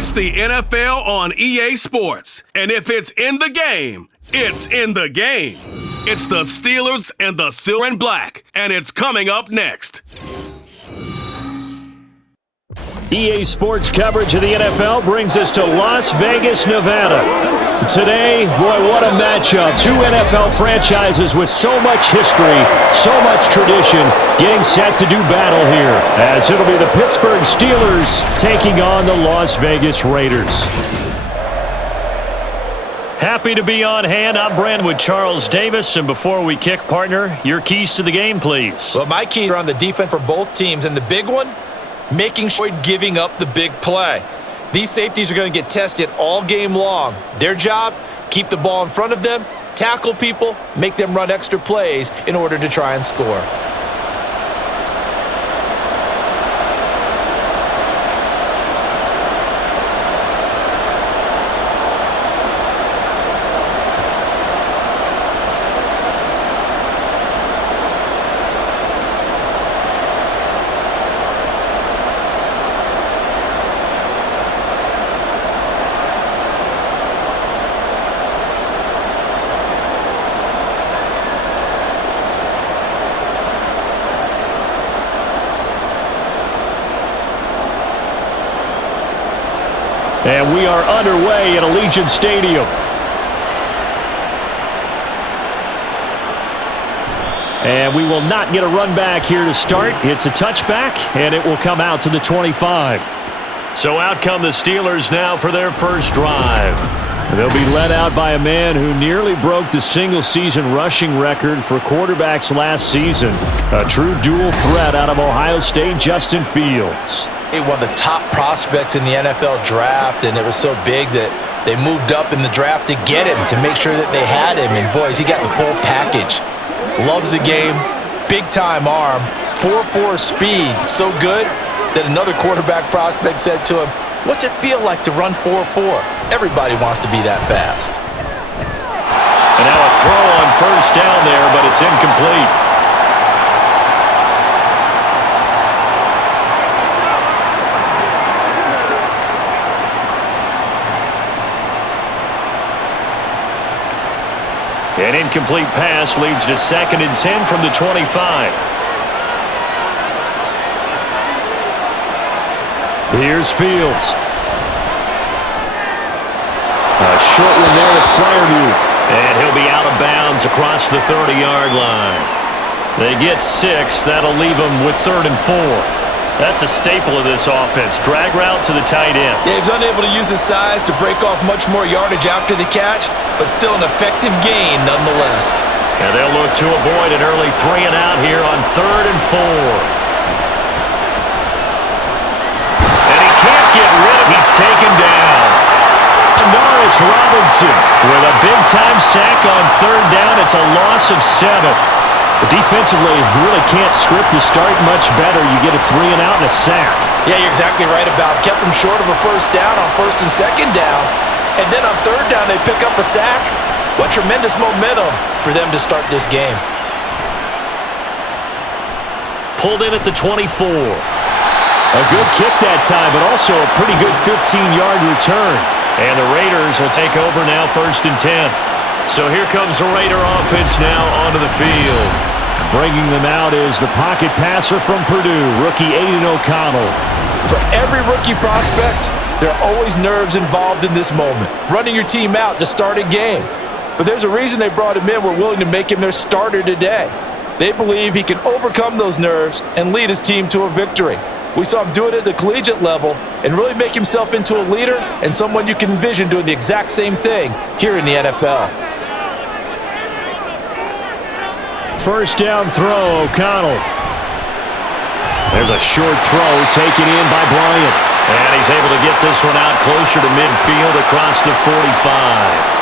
It's the NFL on EA Sports. And if it's in the game, it's in the game. It's the Steelers and the Silver and Black, and it's coming up next. EA Sports coverage of the NFL brings us to Las Vegas, Nevada. Today, boy, what a matchup. Two NFL franchises with so much history, so much tradition, getting set to do battle here, as it'll be the Pittsburgh Steelers taking on the Las Vegas Raiders. Happy to be on hand. I'm Brand with Charles Davis, and before we kick, partner, your keys to the game, please. Well, my keys are on the defense for both teams, and the big one, making sure giving up the big play. These safeties are going to get tested all game long. Their job, keep the ball in front of them, tackle people, make them run extra plays in order to try and score. And we are underway at Allegiant Stadium. And we will not get a run back here to start. It's a touchback, and it will come out to the 25. So out come the Steelers now for their first drive. They'll be led out by a man who nearly broke the single-season rushing record for quarterbacks last season. A true dual threat out of Ohio State, Justin Fields. One of the top prospects in the NFL draft, and it was so big that they moved up in the draft to get him, to make sure that they had him. And boys, he got the full package. Loves the game, big-time arm, 4.4 speed, so good that another quarterback prospect said to him, "What's it feel like to run 4.4? Everybody wants to be that fast." And now a throw on first down there, but it's incomplete. An incomplete pass leads to 2nd and 10 from the 25. Here's Fields. A short one there to Freiermuth. And he'll be out of bounds across the 30-yard line. They get 6. That'll leave them with 3rd and 4. That's a staple of this offense. Drag route to the tight end. Yeah, he was unable to use his size to break off much more yardage after the catch, but still an effective gain nonetheless. And they'll look to avoid an early 3 and out here on 3rd and 4. And he can't get rid of it. He's taken down. Norris Robinson with a big-time sack on 3rd down. It's a loss of 7. Defensively, you really can't script the start much better. You get a 3 and out and a sack. Yeah, you're exactly right about. Kept them short of a first down on 1st and 2nd down. And then on 3rd down, they pick up a sack. What tremendous momentum for them to start this game. Pulled in at the 24. A good kick that time, but also a pretty good 15-yard return. And the Raiders will take over now 1st and 10. So here comes the Raider offense now onto the field. Bringing them out is the pocket passer from Purdue, rookie Aiden O'Connell. For every rookie prospect, there are always nerves involved in this moment. Running your team out to start a game. But there's a reason they brought him in. We're willing to make him their starter today. They believe he can overcome those nerves and lead his team to a victory. We saw him do it at the collegiate level and really make himself into a leader and someone you can envision doing the exact same thing here in the NFL. First down throw, O'Connell. There's a short throw taken in by Bryant. And he's able to get this one out closer to midfield across the 45.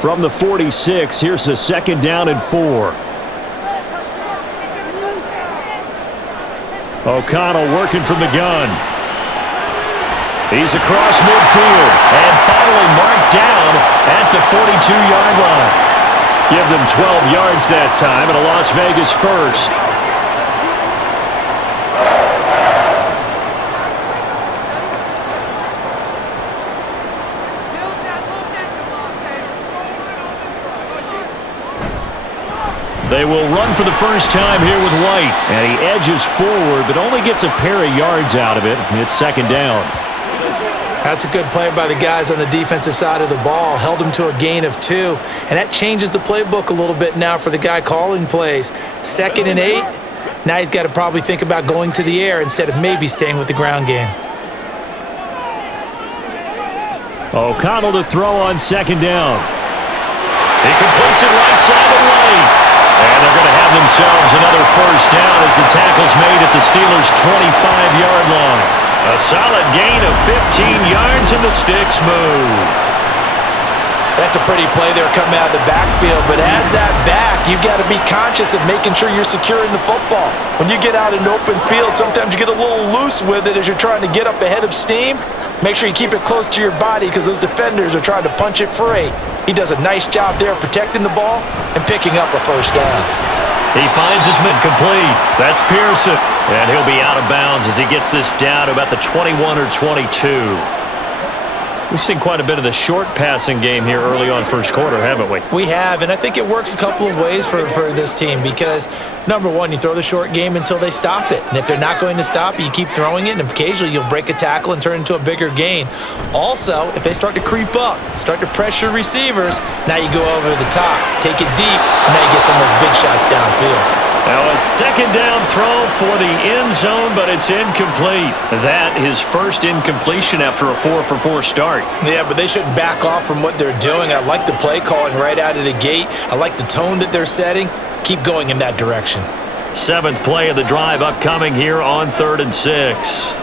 From the 46, here's the 2nd down and 4. O'Connell working from the gun. He's across midfield and finally marked down at the 42-yard line. Give them 12 yards that time and a Las Vegas first. They will run for the first time here with White. And he edges forward, but only gets a pair of yards out of it. It's second down. That's a good play by the guys on the defensive side of the ball. Held him to a gain of 2. And that changes the playbook a little bit now for the guy calling plays. 2nd and 8. Now he's got to probably think about going to the air instead of maybe staying with the ground game. O'Connell to throw on second down. He completes it right side of White. And they're going to have themselves another first down as the tackle's made at the Steelers' 25-yard line. A solid gain of 15 yards and the sticks move. That's a pretty play there coming out of the backfield, but as that back, you've got to be conscious of making sure you're securing the football. When you get out in open field, sometimes you get a little loose with it as you're trying to get up ahead of steam. Make sure you keep it close to your body because those defenders are trying to punch it free. He does a nice job there protecting the ball and picking up a first down. He finds his man complete. That's Pearson. And he'll be out of bounds as he gets this down to about the 21 or 22. We've seen quite a bit of the short passing game here early on first quarter, haven't we? We have, and I think it works a couple of ways for this team because, number one, you throw the short game until they stop it. And if they're not going to stop it, you keep throwing it, and occasionally you'll break a tackle and turn it into a bigger gain. Also, if they start to creep up, start to pressure receivers, now you go over the top, take it deep, and now you get some of those big shots downfield. Now a second down throw for the end zone, but it's incomplete. That his first incompletion after a 4-for-4 start. Yeah, but they shouldn't back off from what they're doing. I like the play calling right out of the gate. I like the tone that they're setting. Keep going in that direction. 7th play of the drive upcoming here on 3rd and 6.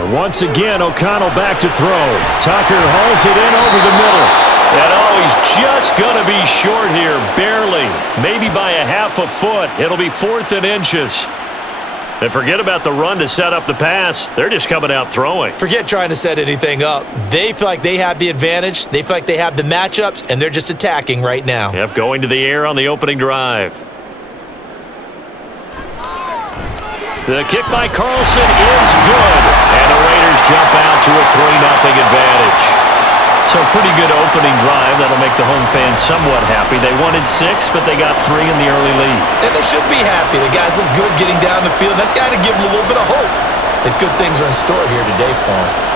And once again, O'Connell back to throw. Tucker hauls it in over the middle. And he's just going to be short here, barely. Maybe by a half a foot. It'll be 4th and inches. And forget about the run to set up the pass. They're just coming out throwing. Forget trying to set anything up. They feel like they have the advantage. They feel like they have the matchups, and they're just attacking right now. Yep, going to the air on the opening drive. The kick by Carlson is good. And the Raiders jump out to a 3-0 advantage. So pretty good opening drive. That'll make the home fans somewhat happy. They wanted 6, but they got 3 in the early lead. And they should be happy. The guys look good getting down the field. That's got to give them a little bit of hope that good things are in store here today for them.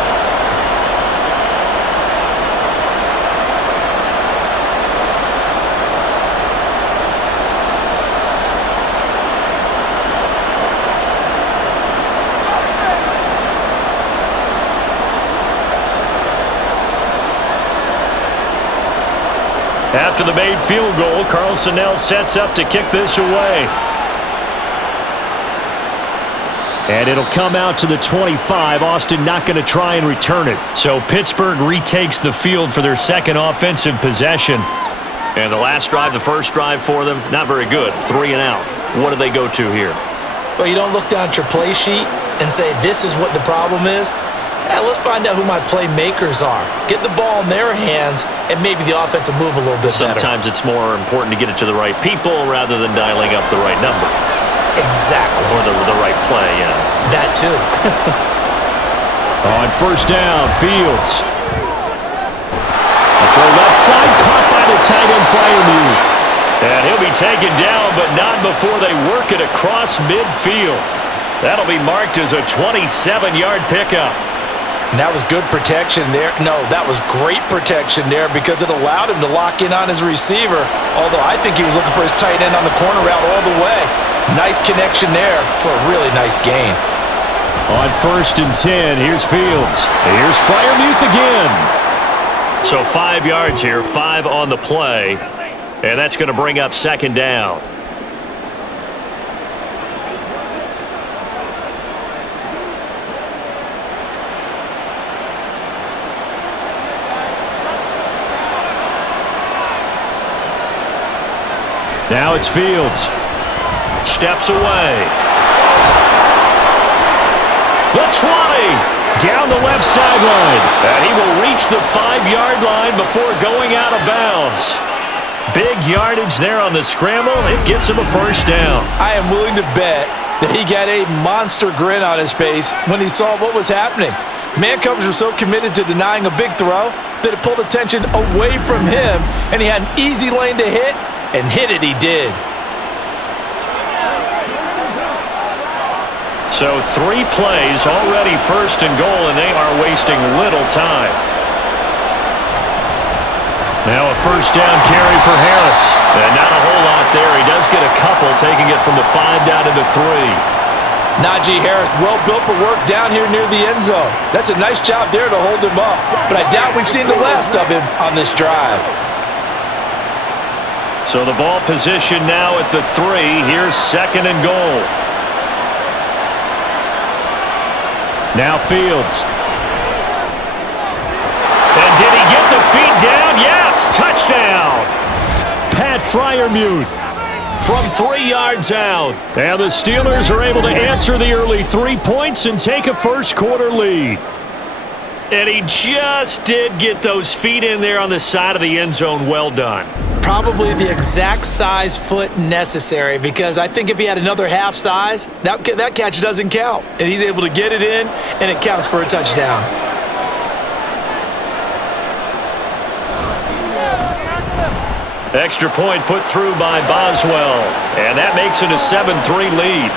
After the made field goal, Carlson now sets up to kick this away. And it'll come out to the 25. Austin not going to try and return it. So Pittsburgh retakes the field for their second offensive possession. And the last drive, the first drive for them, not very good. 3 and out. What do they go to here? Well, you don't look down at your play sheet and say, this is what the problem is. Let's find out who my playmakers are. Get the ball in their hands, and maybe the offense will move a little bit better. Sometimes it's more important to get it to the right people rather than dialing up the right number. Exactly. Or the right play, yeah. That too. On first down, Fields. For left side, caught by the tight end Freiermuth. And he'll be taken down, but not before they work it across midfield. That'll be marked as a 27-yard pickup. And that was good protection there. No, that was great protection there because it allowed him to lock in on his receiver, although I think he was looking for his tight end on the corner route all the way. Nice connection there for a really nice gain. On 1st and 10, here's Fields. Here's Freiermuth again. So 5 yards here, 5 on the play, and that's going to bring up second down. Now it's Fields. Steps away. The 20. Down the left sideline. And he will reach the 5-yard line before going out of bounds. Big yardage there on the scramble. It gets him a first down. I am willing to bet that he got a monster grin on his face when he saw what was happening. Man coverage was so committed to denying a big throw that it pulled attention away from him, and he had an easy lane to hit, and hit it he did. So 3 plays, already first and goal, and they are wasting little time. Now a first down carry for Harris. And not a whole lot there. He does get a couple, taking it from the 5 down to the 3. Najee Harris, well built for work down here near the end zone. That's a nice job there to hold him up. But I doubt we've seen the last of him on this drive. So the ball position now at the 3. Here's second and goal. Now Fields. And did he get the feet down? Yes, touchdown. Pat Freiermuth from 3 yards out. And the Steelers are able to answer the early 3 points and take a first quarter lead. And he just did get those feet in there on the side of the end zone. Well done. Probably the exact size foot necessary, because I think if he had another half size, that catch doesn't count. And he's able to get it in, and it counts for a touchdown. Extra point put through by Boswell. And that makes it a 7-3 lead.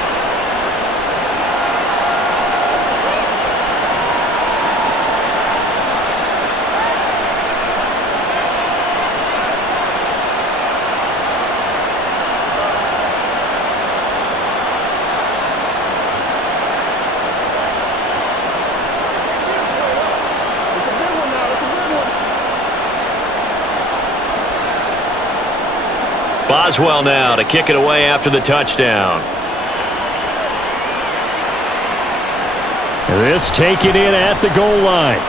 Boswell now to kick it away after the touchdown. This taken in at the goal line.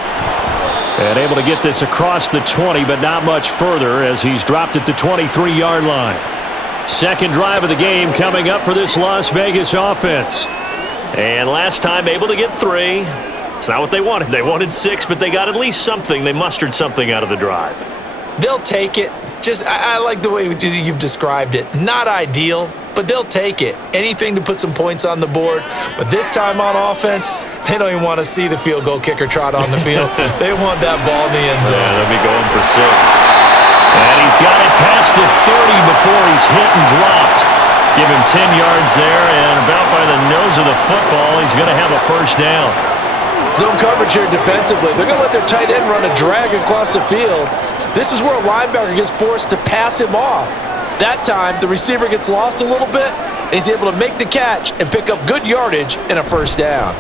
And able to get this across the 20, but not much further as he's dropped at the 23-yard line. Second drive of the game coming up for this Las Vegas offense. And last time able to get 3. It's not what they wanted. They wanted 6, but they got at least something. They mustered something out of the drive. They'll take it. I like the way you've described it. Not ideal, but they'll take it. Anything to put some points on the board. But this time on offense, they don't even want to see the field goal kicker trot on the field. They want that ball in the end zone. Yeah, they'll be going for 6. And he's got it past the 30 before he's hit and dropped. Give him 10 yards there, and about by the nose of the football, he's going to have a first down. Zone coverage here defensively. They're going to let their tight end run a drag across the field. This is where a linebacker gets forced to pass him off. That time, the receiver gets lost a little bit, and he's able to make the catch and pick up good yardage and a first down.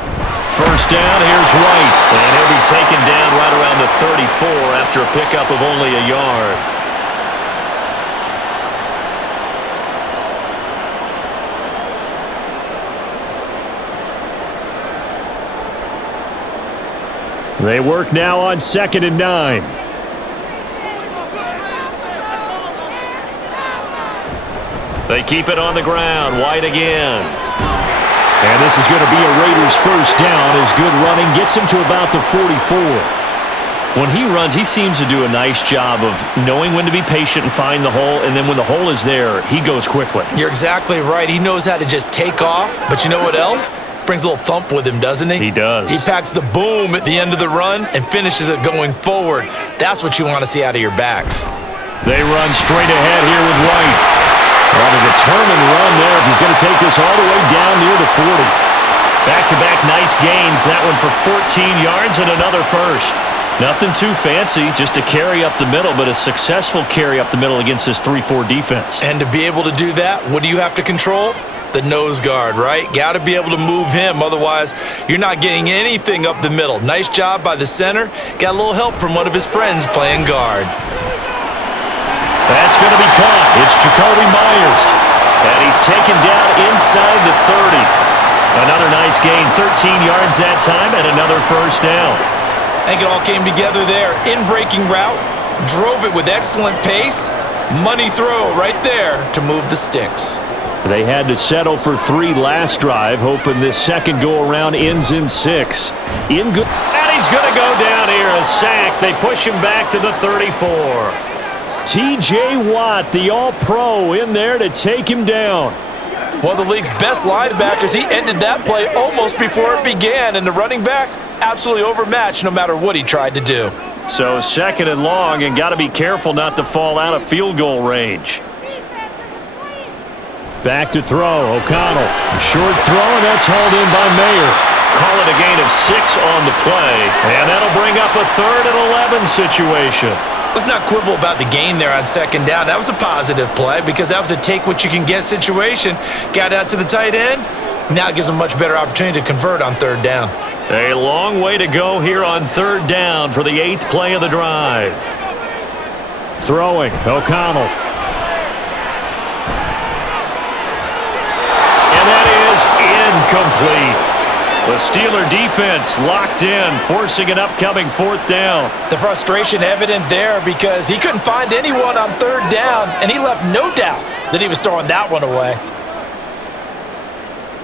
First down, here's White. And he'll be taken down right around the 34 after a pickup of only a yard. They work now on 2nd and 9. They keep it on the ground. White again. And this is going to be a Raiders first down as good running gets him to about the 44. When he runs, he seems to do a nice job of knowing when to be patient and find the hole, and then when the hole is there, he goes quickly. You're exactly right. He knows how to just take off, but you know what else? Brings a little thump with him, doesn't he? He does. He packs the boom at the end of the run and finishes it going forward. That's what you want to see out of your backs. They run straight ahead here with White. On a determined run there as he's going to take this all the way down near the 40. Back-to-back nice gains. That one for 14 yards and another first. Nothing too fancy, just a carry up the middle, but a successful carry up the middle against this 3-4 defense. And to be able to do that, what do you have to control? The nose guard, right? Got to be able to move him. Otherwise, you're not getting anything up the middle. Nice job by the center. Got a little help from one of his friends playing guard. That's going to be caught. It's Jacoby Myers. And he's taken down inside the 30. Another nice gain, 13 yards that time, and another first down. I think it all came together there. In-breaking route, drove it with excellent pace. Money throw right there to move the sticks. They had to settle for 3 last drive, hoping this second go-around ends in 6. And he's going to go down here, a sack. They push him back to the 34. T.J. Watt, the All-Pro, in there to take him down. One of the league's best linebackers. He ended that play almost before it began, and the running back absolutely overmatched no matter what he tried to do. So 2nd and long, and got to be careful not to fall out of field goal range. Back to throw, O'Connell. Short throw, and that's hauled in by Mayer. Call it a gain of 6 on the play, and that'll bring up a 3rd and 11 situation. Let's not quibble about the gain there on 2nd down. That was a positive play because that was a take-what-you-can-get situation. Got out to the tight end. Now it gives them a much better opportunity to convert on 3rd down. A long way to go here on 3rd down for the 8th play of the drive. Throwing, O'Connell. And that is incomplete. The Steeler defense locked in, forcing an upcoming 4th down. The frustration evident there because he couldn't find anyone on 3rd down, and he left no doubt that he was throwing that one away.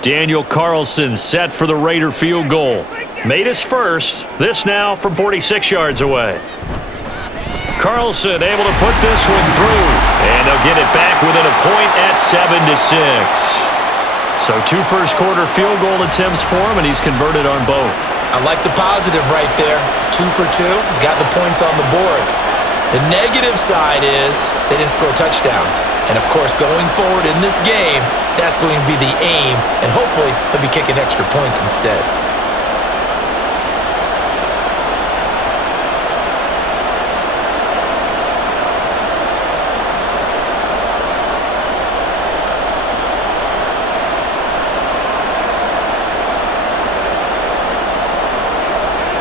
Daniel Carlson set for the Raider field goal. Made his first, this now from 46 yards away. Carlson able to put this one through, and they'll get it back within a point at 7-6. So 2 first-quarter field goal attempts for him, and he's converted on both. I like the positive right there. 2 for 2, got the points on the board. The negative side is they didn't score touchdowns. And, of course, going forward in this game, that's going to be the aim, and hopefully they'll be kicking extra points instead.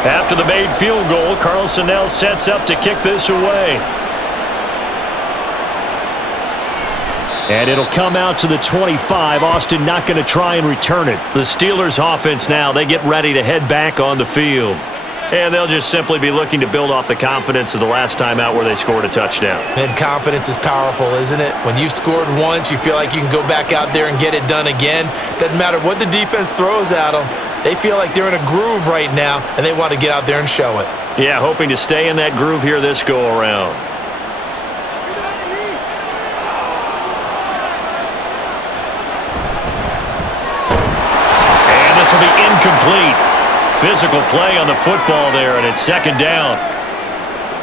After the made field goal, Carlson now sets up to kick this away. And it'll come out to the 25. Austin not going to try and return it. The Steelers offense now, they get ready to head back on the field. And they'll just simply be looking to build off the confidence of the last time out where they scored a touchdown. Man, confidence is powerful, isn't it? When you've scored once, you feel like you can go back out there and get it done again. Doesn't matter what the defense throws at them. They feel like they're in a groove right now, and they want to get out there and show it. Yeah, hoping to stay in that groove here this go-around. And this will be incomplete. Physical play on the football there, and it's 2nd down.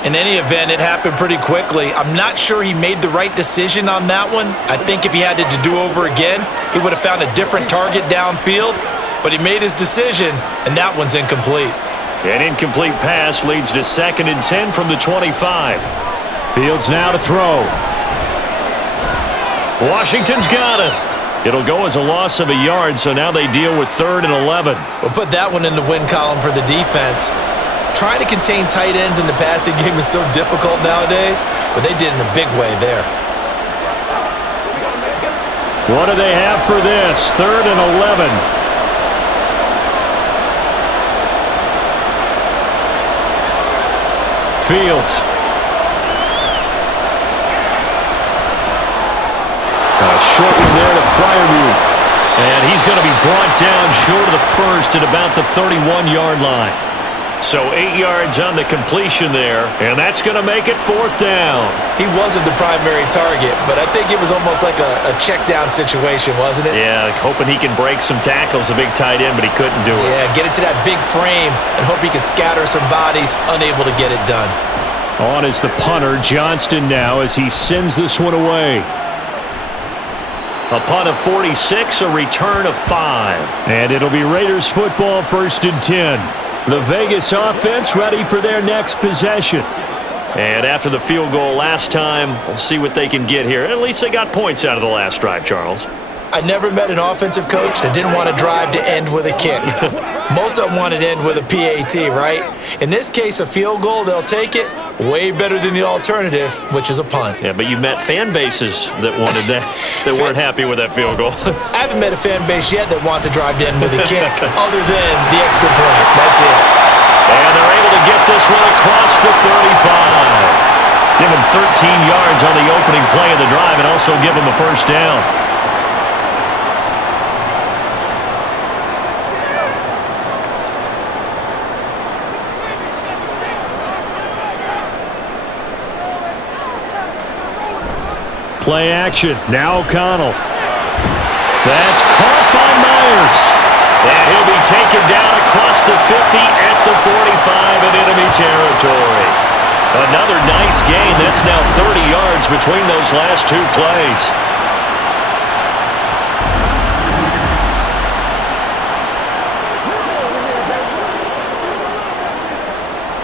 In any event, it happened pretty quickly. I'm not sure he made the right decision on that one. I think if he had to do over again, he would have found a different target downfield. But he made his decision, and that one's incomplete. An incomplete pass leads to 2nd and 10 from the 25. Fields now to throw. Washington's got it. It'll go as a loss of a yard, so now they deal with 3rd and 11. We'll put that one in the win column for the defense. Trying to contain tight ends in the passing game is so difficult nowadays, but they did in a big way there. What do they have for this? 3rd and 11. Fields. A short one there to Freiermuth. And he's going to be brought down short of the first at about the 31-yard line. So 8 yards on the completion there, and that's going to make it 4th down. He wasn't the primary target, but I think it was almost like a check-down situation, wasn't it? Yeah, hoping he can break some tackles, a big tight end, but he couldn't do it. Yeah, get it to that big frame and hope he can scatter some bodies, unable to get it done. On is the punter, Johnston now, as he sends this one away. A punt of 46, a return of 5. And it'll be Raiders football, 1st and 10. The Vegas offense ready for their next possession. And after the field goal last time, we'll see what they can get here. At least they got points out of the last drive, Charles. I never met an offensive coach that didn't want to drive to end with a kick. Most of them wanted to end with a PAT, right? In this case, a field goal, they'll take it. Way better than the alternative, which is a punt. Yeah, but you've met fan bases that wanted that, that weren't happy with that field goal. I haven't met a fan base yet that wants to drive to end with a kick, other than the extra point. That's it. And they're able to get this one across the 35. Give them 13 yards on the opening play of the drive and also give them a 1st down. Play action. Now O'Connell. That's caught by Myers. And he'll be taken down across the 50 at the 45 in enemy territory. Another nice gain. That's now 30 yards between those last two plays.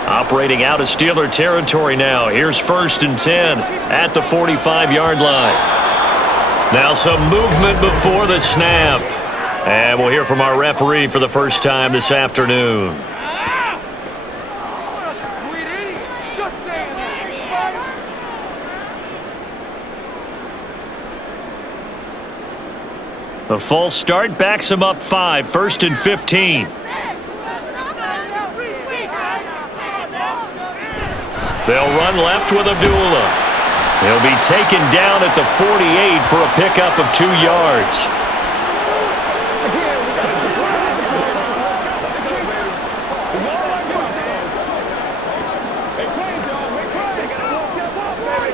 Operating out of Steeler territory now. Here's 1st and 10 at the 45-yard line. Now some movement before the snap. And we'll hear from our referee for the first time this afternoon. The false start backs him up 5, 1st and 15. They'll run left with Abdullah. He'll be taken down at the 48 for a pickup of 2 yards.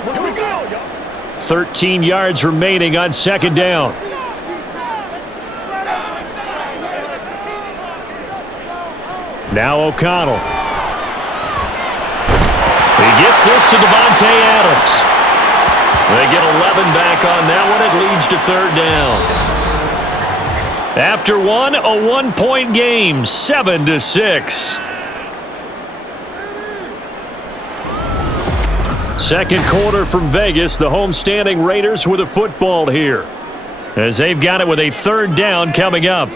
Here we go. 13 yards remaining on 2nd down. Now O'Connell. He gets this to Devontae Adams. They get 11 back on that one. It leads to 3rd down. After one, a 1-point game, 7-6. Second quarter from Vegas. The homestanding Raiders with a football here, as they've got it with a 3rd down coming up.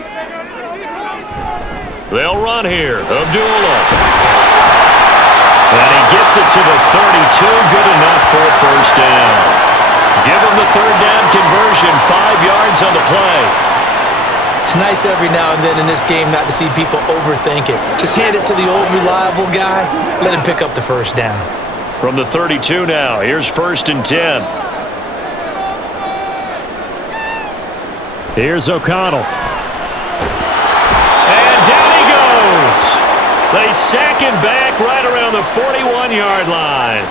They'll run here. Abdullah. And he gets it to the 32. Good enough for a 1st down. Give him the 3rd down conversion. 5 yards on the play. It's nice every now and then in this game not to see people overthink it. Just hand it to the old reliable guy. Let him pick up the 1st down. From the 32 now. Here's 1st and 10. Here's O'Connell. And down he goes. They sack him back right around the 41-yard line.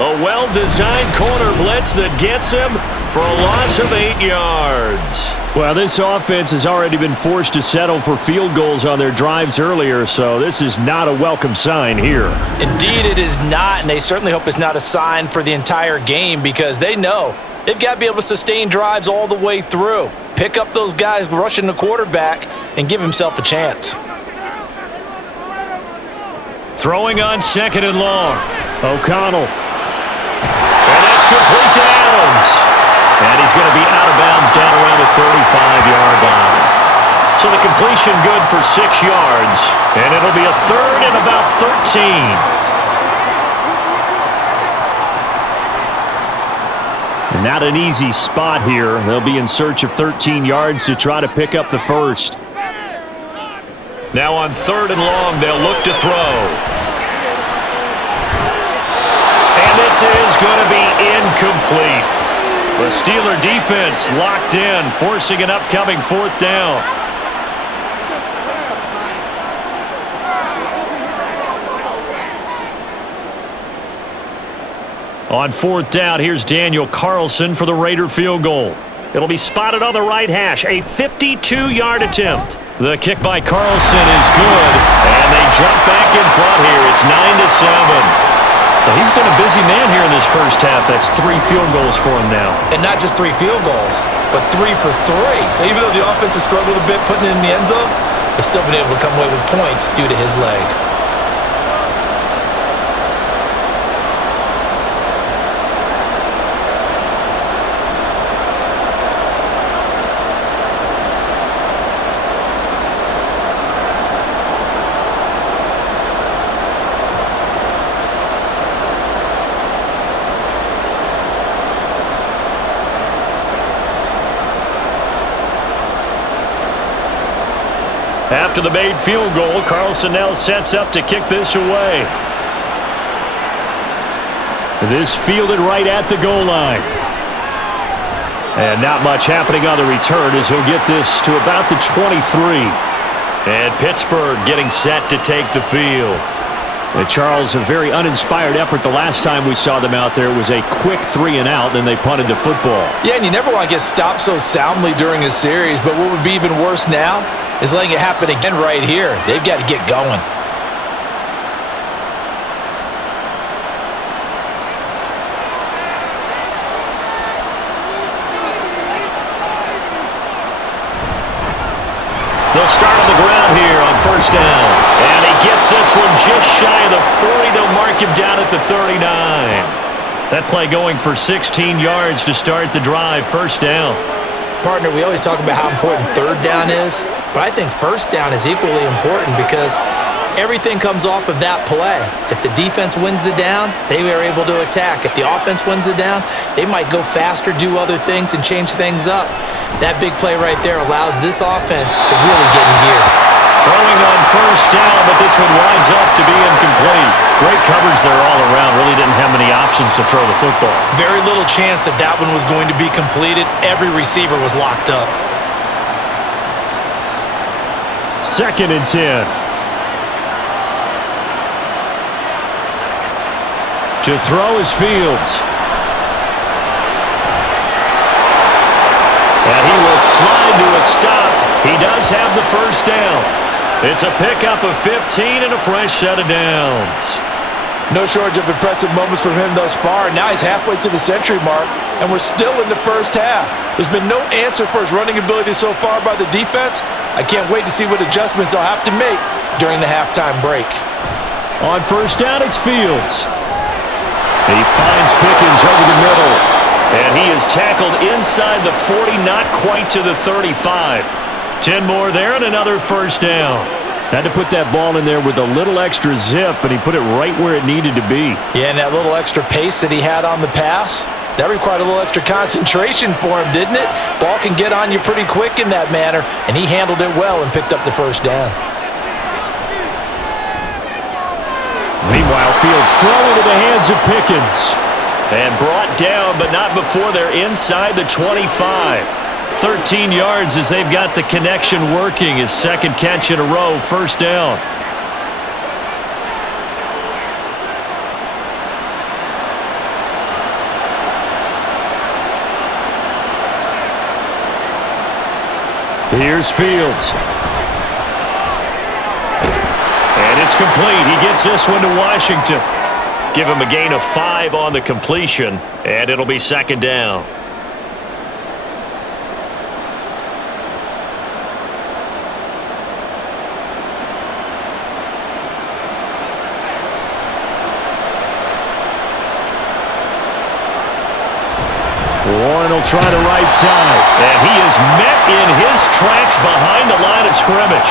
A well-designed corner blitz that gets him for a loss of 8 yards. Well, this offense has already been forced to settle for field goals on their drives earlier, so this is not a welcome sign here. Indeed, it is not, and they certainly hope it's not a sign for the entire game, because they know they've got to be able to sustain drives all the way through. Pick up those guys rushing the quarterback and give himself a chance. Throwing on 2nd and long. O'Connell. And that's complete to Adams. And he's going to be out of bounds down around the 35-yard line. So the completion good for 6 yards. And it'll be a 3rd and about 13. Not an easy spot here. They'll be in search of 13 yards to try to pick up the 1st. Now on 3rd and long, they'll look to throw. And this is going to be incomplete. The Steeler defense locked in, forcing an upcoming 4th down. On 4th down, here's Daniel Carlson for the Raider field goal. It'll be spotted on the right hash, a 52-yard attempt. The kick by Carlson is good, and they jump back in front here. It's 9-7. So he's been a busy man here in this first half. That's 3 field goals for him now. And not just 3 field goals, but 3 for 3. So even though the offense has struggled a bit putting it in the end zone, they've still been able to come away with points due to his leg. After the made field goal, Carlson now sets up to kick this away. This fielded right at the goal line. And not much happening on the return as he'll get this to about the 23. And Pittsburgh getting set to take the field. And Charles, a very uninspired effort the last time we saw them out there. It was a quick 3 and out, then they punted the football. Yeah, and you never want to get stopped so soundly during a series, but what would be even worse now is letting it happen again right here. They've got to get going. They'll start on the ground here on first down. And he gets this one just shy of the 40. They'll mark him down at the 39. That play going for 16 yards to start the drive. First down. Partner, we always talk about how important third down is, but I think first down is equally important because everything comes off of that play. If the defense wins the down, they are able to attack. If the offense wins the down, they might go faster, do other things, and change things up. That big play right there allows this offense to really get in gear. Throwing on first down, but this one winds up to be incomplete. Great coverage there all around. Really didn't have many options to throw the football. Very little chance that that one was going to be completed. Every receiver was locked up. 2nd and 10. To throw is Fields. And he will slide to a stop. He does have the first down. It's a pickup of 15 and a fresh set of downs. No shortage of impressive moments from him thus far. Now he's halfway to the century mark, and we're still in the first half. There's been no answer for his running ability so far by the defense. I can't wait to see what adjustments they'll have to make during the halftime break. On first down, it's Fields. He finds Pickens over the middle. And he is tackled inside the 40, not quite to the 35. 10 more there and another first down. Had to put that ball in there with a little extra zip, and he put it right where it needed to be. Yeah, and that little extra pace that he had on the pass, that required a little extra concentration for him, didn't it? Ball can get on you pretty quick in that manner, and he handled it well and picked up the first down. Meanwhile, Fields throw into the hands of Pickens. And brought down, but not before they're inside the 25. 13 yards as they've got the connection working. His second catch in a row, first down. Here's Fields. And it's complete. He gets this one to Washington. Give him a gain of 5 on the completion, and it'll be second down. Warren will try the right side, and he is met in his tracks behind the line of scrimmage.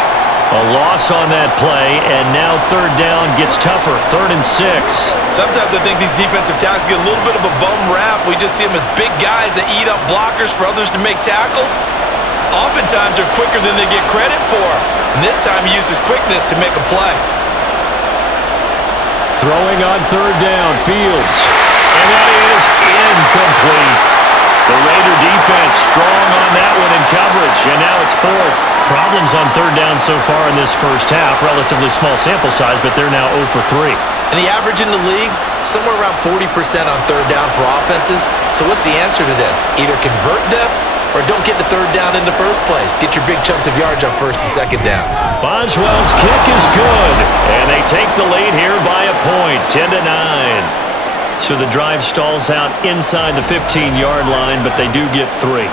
A loss on that play, and now third down gets tougher. 3rd and 6. Sometimes I think these defensive tackles get a little bit of a bum rap. We just see them as big guys that eat up blockers for others to make tackles. Oftentimes they're quicker than they get credit for. And this time he uses quickness to make a play. Throwing on third down, Fields. And that is incomplete. The Raider defense strong on that one in coverage, and now it's 4th. Problems on third down so far in this first half. Relatively small sample size, but they're now 0 for 3. And the average in the league, somewhere around 40% on third down for offenses. So what's the answer to this? Either convert them or don't get the third down in the first place. Get your big chunks of yards on first and second down. Boswell's kick is good, and they take the lead here by a point, 10-9. So the drive stalls out inside the 15-yard line, but they do get 3.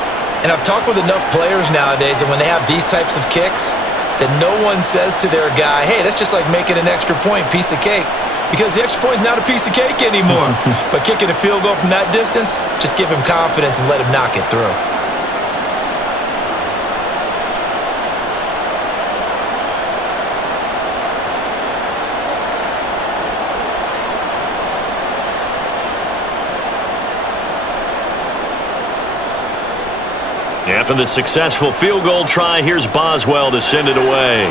And I've talked with enough players nowadays, and when they have these types of kicks, that no one says to their guy, hey, that's just like making an extra point, piece of cake. Because the extra point is not a piece of cake anymore. But kicking a field goal from that distance, just give him confidence and let him knock it through. After the successful field goal try, here's Boswell to send it away.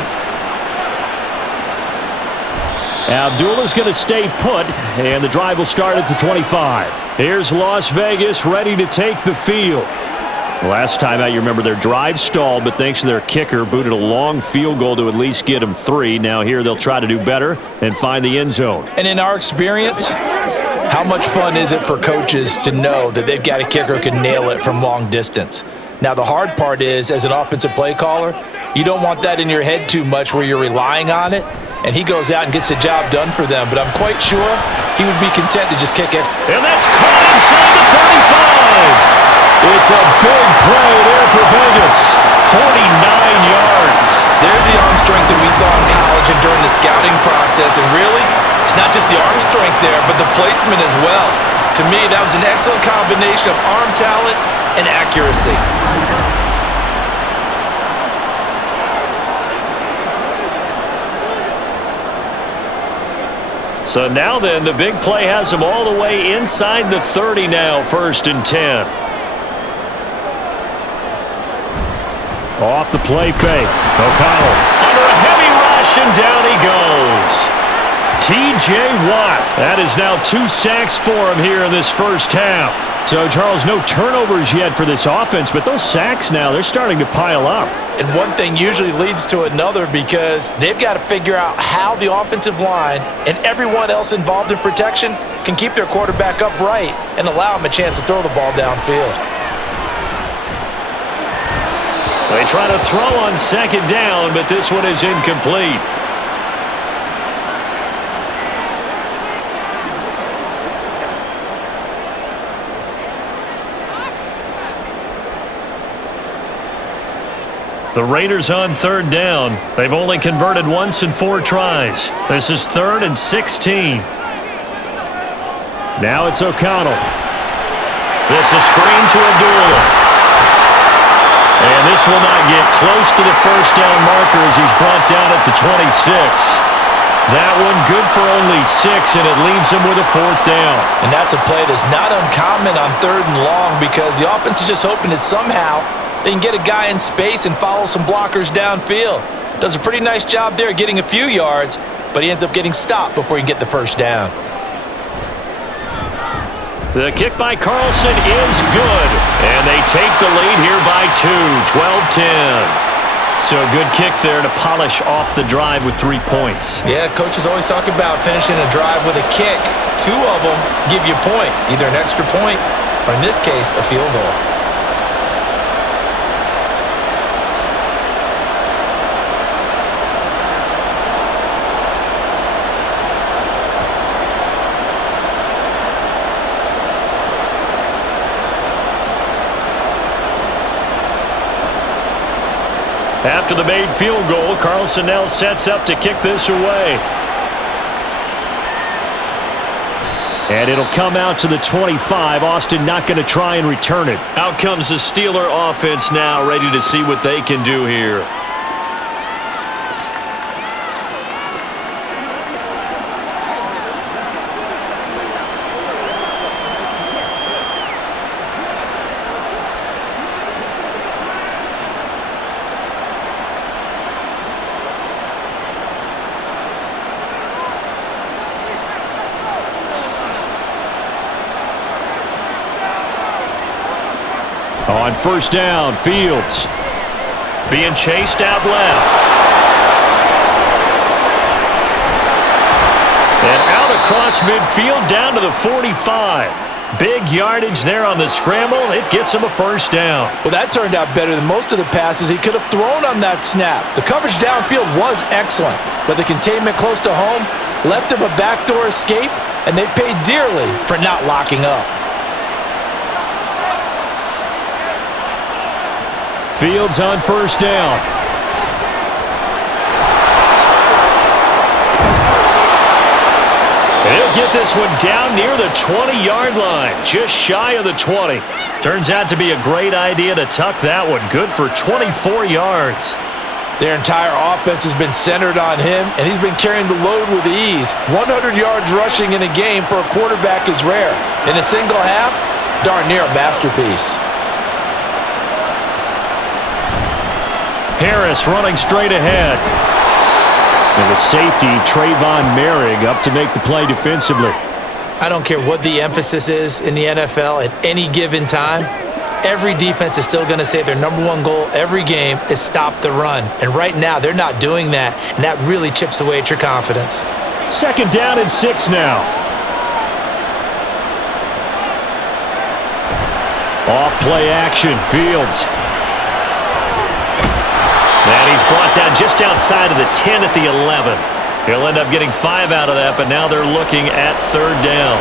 Abdullah's going to stay put, and the drive will start at the 25. Here's Las Vegas ready to take the field. Last time out, you remember their drive stalled, but thanks to their kicker, booted a long field goal to at least get them 3. Now here they'll try to do better and find the end zone. And in our experience, how much fun is it for coaches to know that they've got a kicker who can nail it from long distance? Now, the hard part is, as an offensive play caller, you don't want that in your head too much where you're relying on it, and he goes out and gets the job done for them. But I'm quite sure he would be content to just kick it. And that's caught inside the 35. It's a big play there for Vegas. 49 yards. There's the arm strength that we saw in college and during the scouting process. And really, it's not just the arm strength there, but the placement as well. To me, that was an excellent combination of arm talent and accuracy. So now then, the big play has them all the way inside the 30 now, 1st and 10. Off the play fake. O'Connell under a heavy rush, and down he goes. T.J. Watt. That is now 2 sacks for him here in this first half. So, Charles, no turnovers yet for this offense, but those sacks now, they're starting to pile up. And one thing usually leads to another because they've got to figure out how the offensive line and everyone else involved in protection can keep their quarterback upright and allow him a chance to throw the ball downfield. They try to throw on 2nd down, but this one is incomplete. The Raiders on 3rd down. They've only converted once in 4 tries. This is 3rd and 16. Now it's O'Connell. This is screen to Abdullah. And this will not get close to the 1st down marker as he's brought down at the 26. That one good for only 6, and it leaves him with a 4th down. And that's a play that's not uncommon on 3rd and long because the offense is just hoping that somehow they can get a guy in space and follow some blockers downfield. Does a pretty nice job there getting a few yards, but he ends up getting stopped before he can get the 1st down. The kick by Carlson is good, and they take the lead here by 2, 12-10. So a good kick there to polish off the drive with 3 points. Yeah, coaches always talk about finishing a drive with a kick. 2 of them give you points, either an extra point or, in this case, a field goal. After the made field goal, Carlson now sets up to kick this away. And it'll come out to the 25. Austin not going to try and return it. Out comes the Steeler offense now, ready to see what they can do here. On 1st down, Fields being chased out left. And out across midfield down to the 45. Big yardage there on the scramble. It gets him a 1st down. Well, that turned out better than most of the passes he could have thrown on that snap. The coverage downfield was excellent, but the containment close to home left him a backdoor escape, and they paid dearly for not locking up. Fields on 1st down. He'll get this one down near the 20-yard line, just shy of the 20. Turns out to be a great idea to tuck that one. Good for 24 yards. Their entire offense has been centered on him, and he's been carrying the load with ease. 100 yards rushing in a game for a quarterback is rare. In a single half, darn near a masterpiece. Harris running straight ahead. And the safety, Trayvon Merrick, up to make the play defensively. I don't care what the emphasis is in the NFL at any given time. every defense is still going to say their number one goal every game is stop the run. And right now, they're not doing that, and that really chips away at your confidence. 2nd down and 6 now. Off play action, Fields. And he's brought down just outside of the 10 at the 11. He'll end up getting 5 out of that, but now they're looking at 3rd down.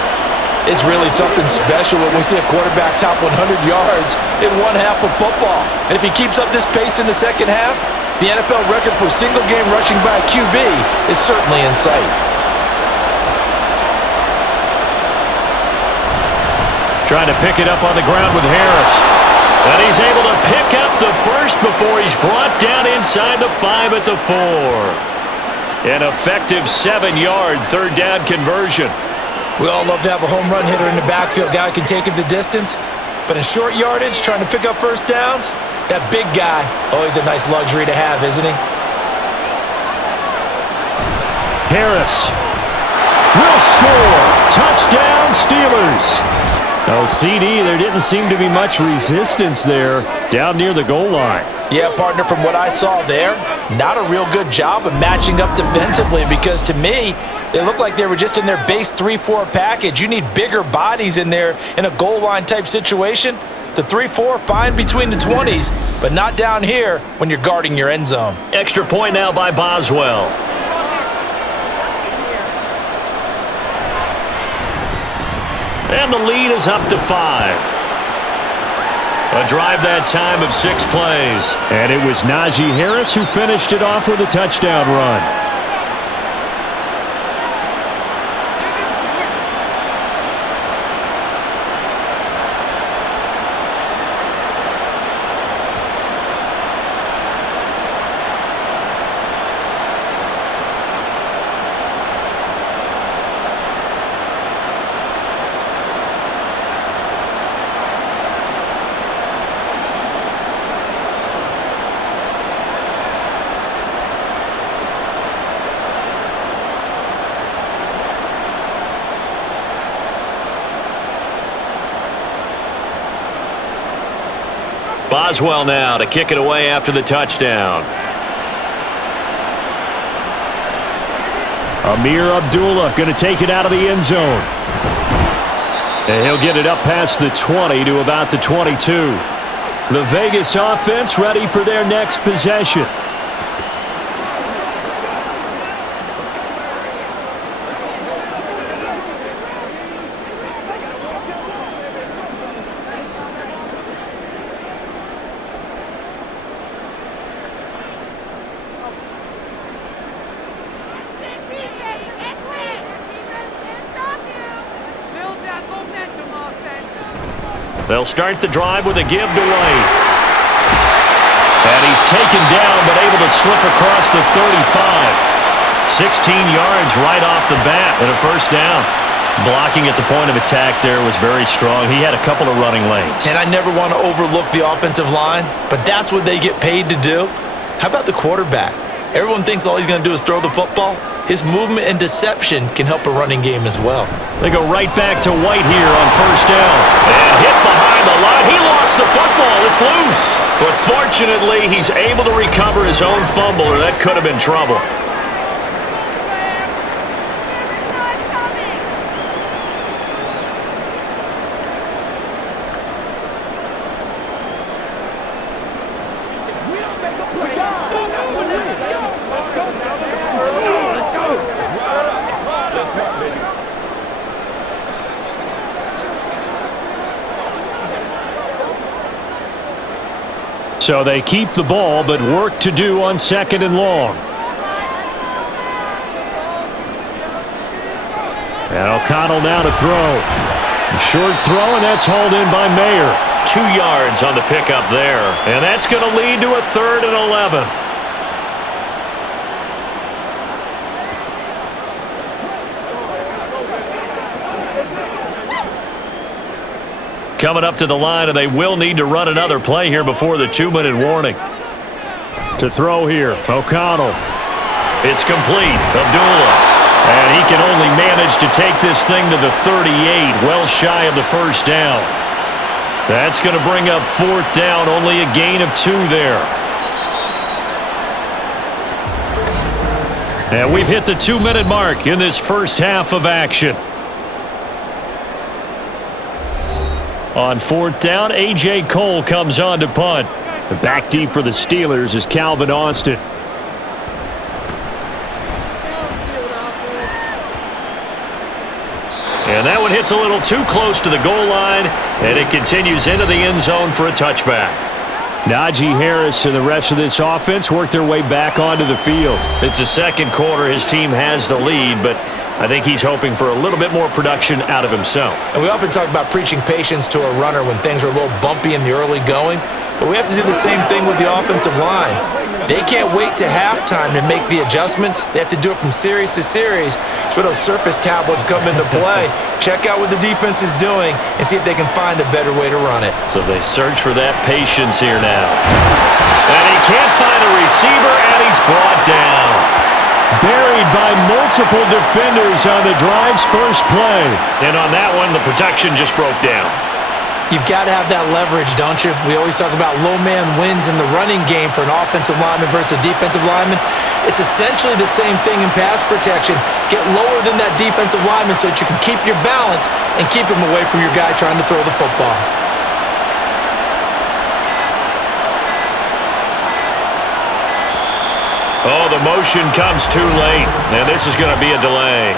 It's really something special when we see a quarterback top 100 yards in one half of football. And if he keeps up this pace in the second half, the NFL record for single-game rushing by a QB is certainly in sight. Trying to pick it up on the ground with Harris. And he's able to pick up the first before he's brought down inside the 5 at the 4. An effective 7-yard 3rd down conversion. We all love to have a home run hitter in the backfield. Guy can take it the distance. But in short yardage, trying to pick up first downs, that big guy, always a nice luxury to have, isn't he? Harris will score. Touchdown, Steelers. Oh, CD, there didn't seem to be much resistance there down near the goal line. Yeah, partner, from what I saw there, not a real good job of matching up defensively because to me, they look like they were just in their base 3-4 package. You need bigger bodies in there in a goal line type situation. The 3-4, fine between the 20s, but not down here when you're guarding your end zone. Extra point now by Boswell. And the lead is up to 5. A drive that time of 6 plays. And it was Najee Harris who finished it off with a touchdown run. Boswell now to kick it away after the touchdown. Amir Abdullah going to take it out of the end zone. And he'll get it up past the 20 to about the 22. The Vegas offense ready for their next possession. They'll start the drive with a give to White. And he's taken down but able to slip across the 35. 16 yards right off the bat and a first down. Blocking at the point of attack there was very strong. He had a couple of running lanes. And I never want to overlook the offensive line, but that's what they get paid to do. How about the quarterback? Everyone thinks all he's going to do is throw the football. His movement and deception can help a running game as well. They go right back to White here on first down. And hit behind the line. He lost the football. It's loose. But fortunately, he's able to recover his own fumble, or that could have been trouble. So they keep the ball, but work to do on 2nd and long. And O'Connell now to throw. A short throw, and that's hauled in by Mayer. 2 yards on the pickup there. And that's going to lead to a 3rd and 11. Coming up to the line, and they will need to run another play here before the 2-minute warning. To throw here, O'Connell. It's complete. Abdullah. And he can only manage to take this thing to the 38, well shy of the first down. That's going to bring up 4th down, only a gain of 2 there. And we've hit the 2-minute mark in this first half of action. On 4th down, A.J. Cole comes on to punt. The back deep for the Steelers is Calvin Austin. And that one hits a little too close to the goal line, and it continues into the end zone for a touchback. Najee Harris and the rest of this offense work their way back onto the field. It's the second quarter. His team has the lead, but I think he's hoping for a little bit more production out of himself. And we often talk about preaching patience to a runner when things are a little bumpy in the early going, but we have to do the same thing with the offensive line. They can't wait to halftime to make the adjustments. They have to do it from series to series. So those surface tablets come into play. Check out what the defense is doing and see if they can find a better way to run it. So they search for that patience here now. And he can't find a receiver, and he's brought down. Buried by multiple defenders on the drive's first play. And on that one, the protection just broke down. You've got to have that leverage, don't you? We always talk about low man wins in the running game for an offensive lineman versus a defensive lineman. It's essentially the same thing in pass protection. Get lower than that defensive lineman so that you can keep your balance and keep him away from your guy trying to throw the football. Oh, the motion comes too late, and this is going to be a delay.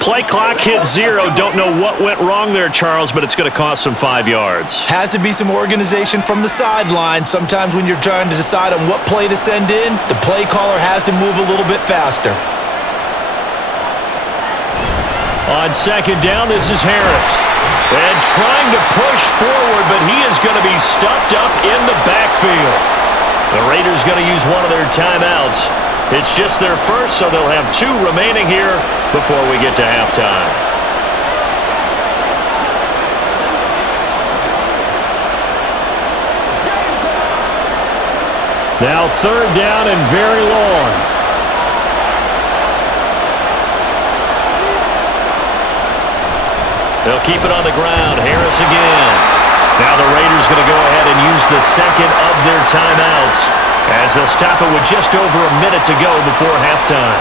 Play clock hit 0. Don't know what went wrong there, Charles, but it's going to cost them 5 yards. Has to be some organization from the sideline. Sometimes when you're trying to decide on what play to send in, the play caller has to move a little bit faster. On 2nd down, this is Harris. And trying to push forward, but he is going to be stuffed up in the backfield. The Raiders going to use one of their timeouts. It's just their first, so they'll have 2 remaining here before we get to halftime. Now 3rd down and very long. They'll keep it on the ground. Harris again. Now the Raiders going to go ahead and use the second of their timeouts, as they'll stop it with just over a minute to go before halftime.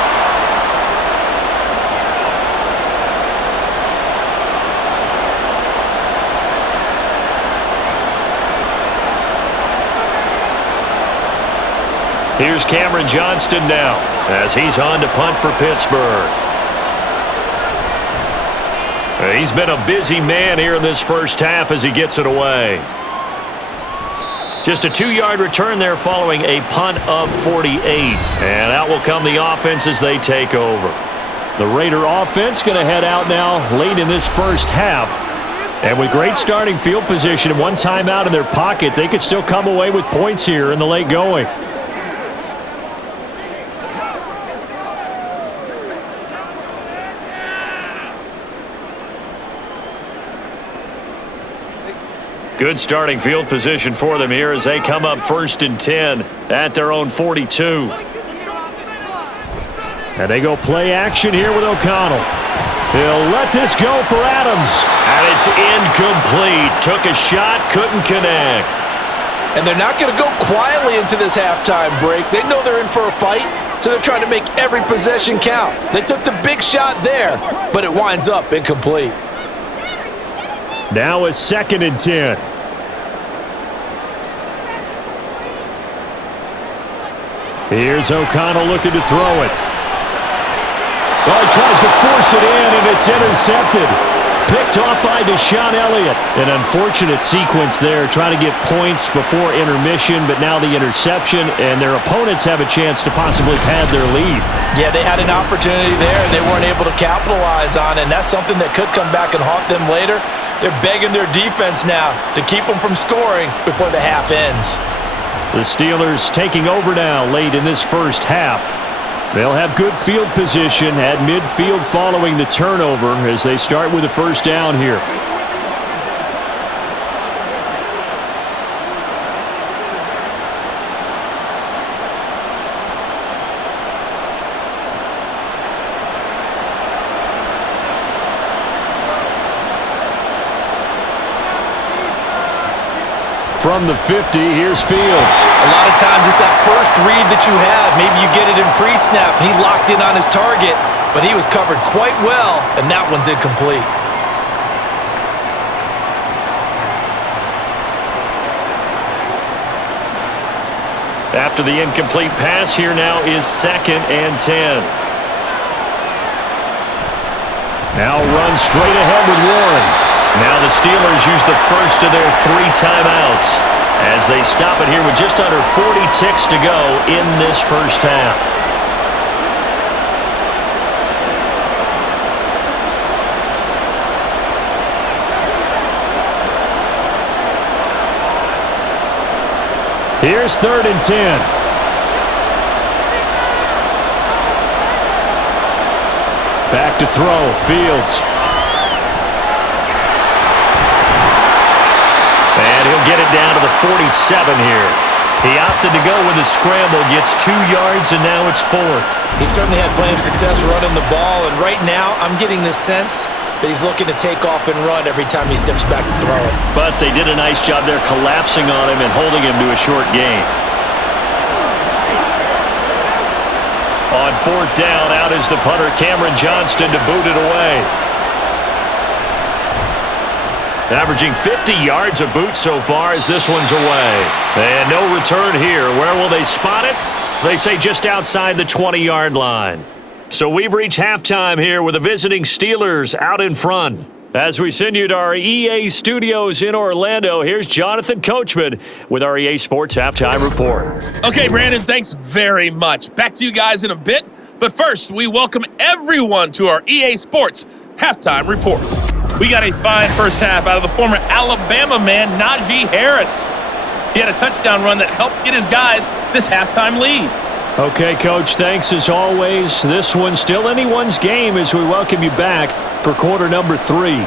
Here's Cameron Johnston now, as he's on to punt for Pittsburgh. He's been a busy man here in this first half as he gets it away. Just a 2-yard return there following a punt of 48. And out will come the offense as they take over. The Raider offense going to head out now late in this first half. And with great starting field position and one timeout in their pocket, they could still come away with points here in the late going. Good starting field position for them here as they come up 1st and 10 at their own 42. And they go play action here with O'Connell. He'll let this go for Adams. And it's incomplete. Took a shot, couldn't connect. And they're not going to go quietly into this halftime break. They know they're in for a fight, so they're trying to make every possession count. They took the big shot there, but it winds up incomplete. Now a 2nd and 10. Here's O'Connell looking to throw it. Oh, he tries to force it in, and it's intercepted. Picked off by Deshaun Elliott. An unfortunate sequence there, trying to get points before intermission, but now the interception, and their opponents have a chance to possibly pad their lead. Yeah, they had an opportunity there, and they weren't able to capitalize on it, and that's something that could come back and haunt them later. They're begging their defense now to keep them from scoring before the half ends. The Steelers taking over now late in this first half. They'll have good field position at midfield following the turnover as they start with a 1st down here. from the 50. Here's Fields. A lot of times it's that first read that you have. Maybe you get it in pre-snap, and he locked in on his target, but he was covered quite well, and that one's incomplete. After the incomplete pass, here now is 2nd and 10. Now run straight ahead with Warren. Now the Steelers use the first of their 3 timeouts as they stop it here with just under 40 ticks to go in this first half. Here's 3rd and 10. Back to throw. Fields. And he'll get it down to the 47 here. He opted to go with a scramble, gets 2 yards, and now it's 4th. He certainly had plenty of success running the ball, and right now I'm getting the sense that he's looking to take off and run every time he steps back to throw it. But they did a nice job there collapsing on him and holding him to a short gain. On 4th down, out is the punter, Cameron Johnston, to boot it away. Averaging 50 yards a boot so far as this one's away. And no return here. Where will they spot it? They say just outside the 20-yard line. So we've reached halftime here with the visiting Steelers out in front. As we send you to our EA studios in Orlando, here's Jonathan Coachman with our EA Sports Halftime Report. Okay, Brandon, thanks very much. Back to you guys in a bit. But first, we welcome everyone to our EA Sports Halftime Report. We got a fine first half out of the former Alabama man, Najee Harris. He had a touchdown run that helped get his guys this halftime lead. Okay, Coach, thanks as always. This one's still anyone's game as we welcome you back for quarter number 3.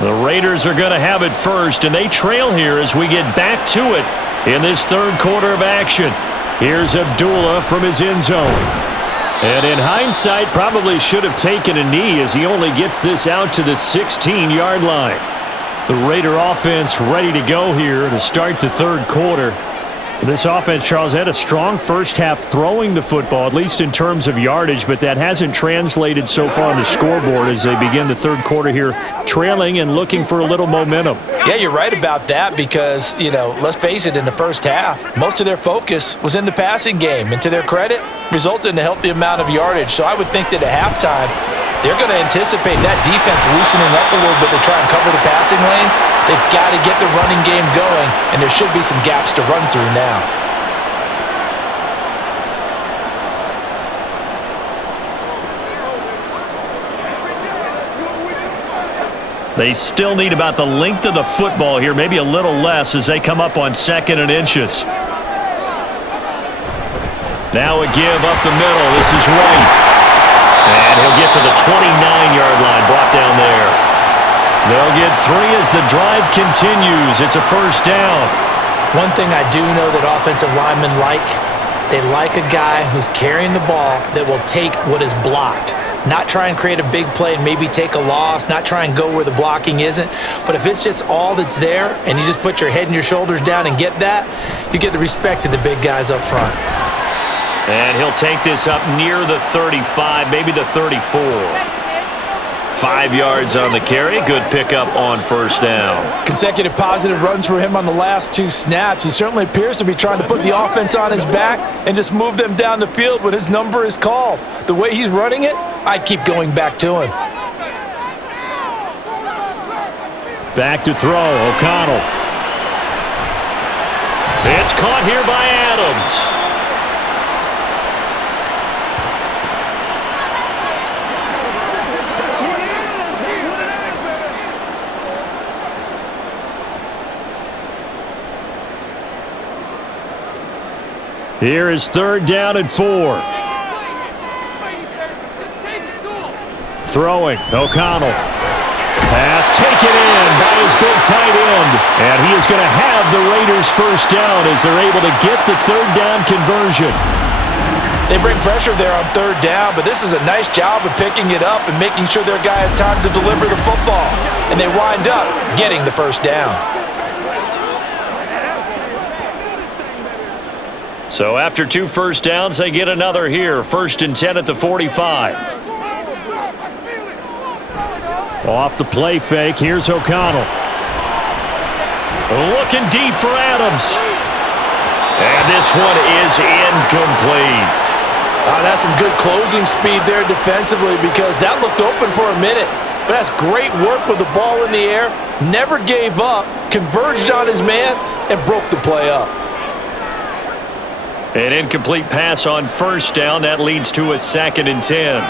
The Raiders are going to have it first, and they trail here as we get back to it in this third quarter of action. Here's Abdullah from his end zone. And in hindsight, probably should have taken a knee as he only gets this out to the 16-yard line. The Raider offense ready to go here to start the third quarter. This offense, Charles, had a strong first half throwing the football, at least in terms of yardage, but that hasn't translated so far on the scoreboard as they begin the third quarter here, trailing and looking for a little momentum. Yeah, you're right about that because, let's face it, in the first half, most of their focus was in the passing game, and to their credit, resulted in a healthy amount of yardage. So I would think that at halftime, they're going to anticipate that defense loosening up a little bit to try and cover the passing lanes. They've got to get the running game going, and there should be some gaps to run through now. They still need about the length of the football here, maybe a little less as they come up on 2nd and inches. Now a give up the middle. This is White. And he'll get to the 29-yard line, brought down there. They'll get 3 as the drive continues. It's a first down. One thing I do know that offensive linemen like, they like a guy who's carrying the ball that will take what is blocked. Not try and create a big play and maybe take a loss, not try and go where the blocking isn't. But if it's just all that's there and you just put your head and your shoulders down and get that, you get the respect of the big guys up front. And he'll take this up near the 35, maybe the 34. 5 yards on the carry. Good pickup on first down. Consecutive positive runs for him on the last 2 snaps. He certainly appears to be trying to put the offense on his back and just move them down the field when his number is called. The way he's running it, I'd keep going back to him. Back to throw, O'Connell. It's caught here by Adams. Here is 3rd down and 4. Throwing, O'Connell. Pass taken in by his big tight end. And he is going to have the Raiders first down as they're able to get the 3rd down conversion. They bring pressure there on 3rd down, but this is a nice job of picking it up and making sure their guy has time to deliver the football. And they wind up getting the first down. So after 2 first downs, they get another here. 1st and 10 at the 45. Off the play fake, here's O'Connell. Looking deep for Adams. And this one is incomplete. That's some good closing speed there defensively because that looked open for a minute. But that's great work with the ball in the air. Never gave up, converged on his man, and broke the play up. An incomplete pass on 1st down. That leads to a 2nd and 10.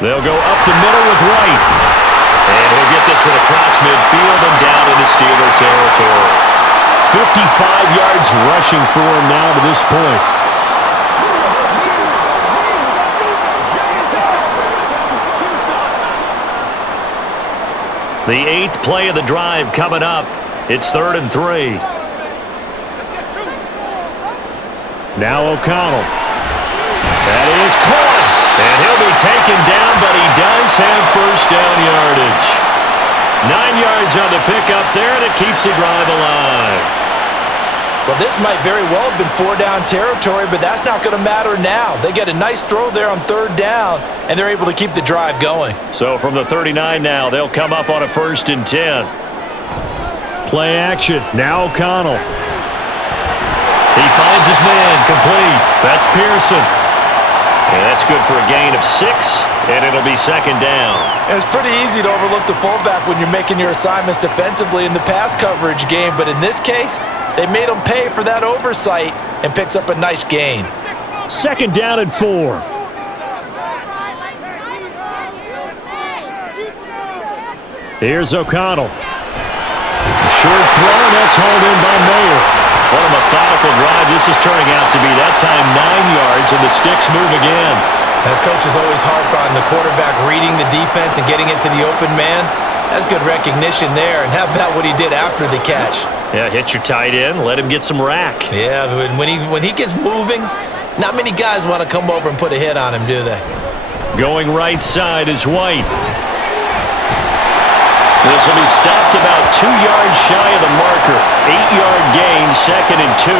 They'll go up the middle with White. And he'll get this one across midfield and down into Steeler territory. 55 yards rushing for him now to this point. The 8th play of the drive coming up. It's 3rd and 3. Now O'Connell. That is caught. And he'll be taken down, but he does have first down yardage. 9 yards on the pickup there, and it keeps the drive alive. Well, this might very well have been 4-down territory, but that's not going to matter now. They get a nice throw there on 3rd down, and they're able to keep the drive going. So from the 39 now, they'll come up on a 1st and 10. Play action. Now O'Connell. He finds his man, complete. That's Pearson. And that's good for a gain of 6, and it'll be 2nd down. It's pretty easy to overlook the fullback when you're making your assignments defensively in the pass coverage game, but in this case, they made him pay for that oversight and picks up a nice gain. 2nd down and 4. Here's O'Connell. Short throw, and that's hauled in by Mayer. What a methodical drive this is turning out to be. That time 9 yards, and the sticks move again. Coaches always harp on the quarterback reading the defense and getting it to the open man. That's good recognition there, and how about what he did after the catch? Yeah, hit your tight end, let him get some rack. Yeah, when he gets moving, not many guys want to come over and put a hit on him, do they? Going right side is White. This will be stopped about 2 yards shy of the marker. 8-yard gain, 2nd and 2.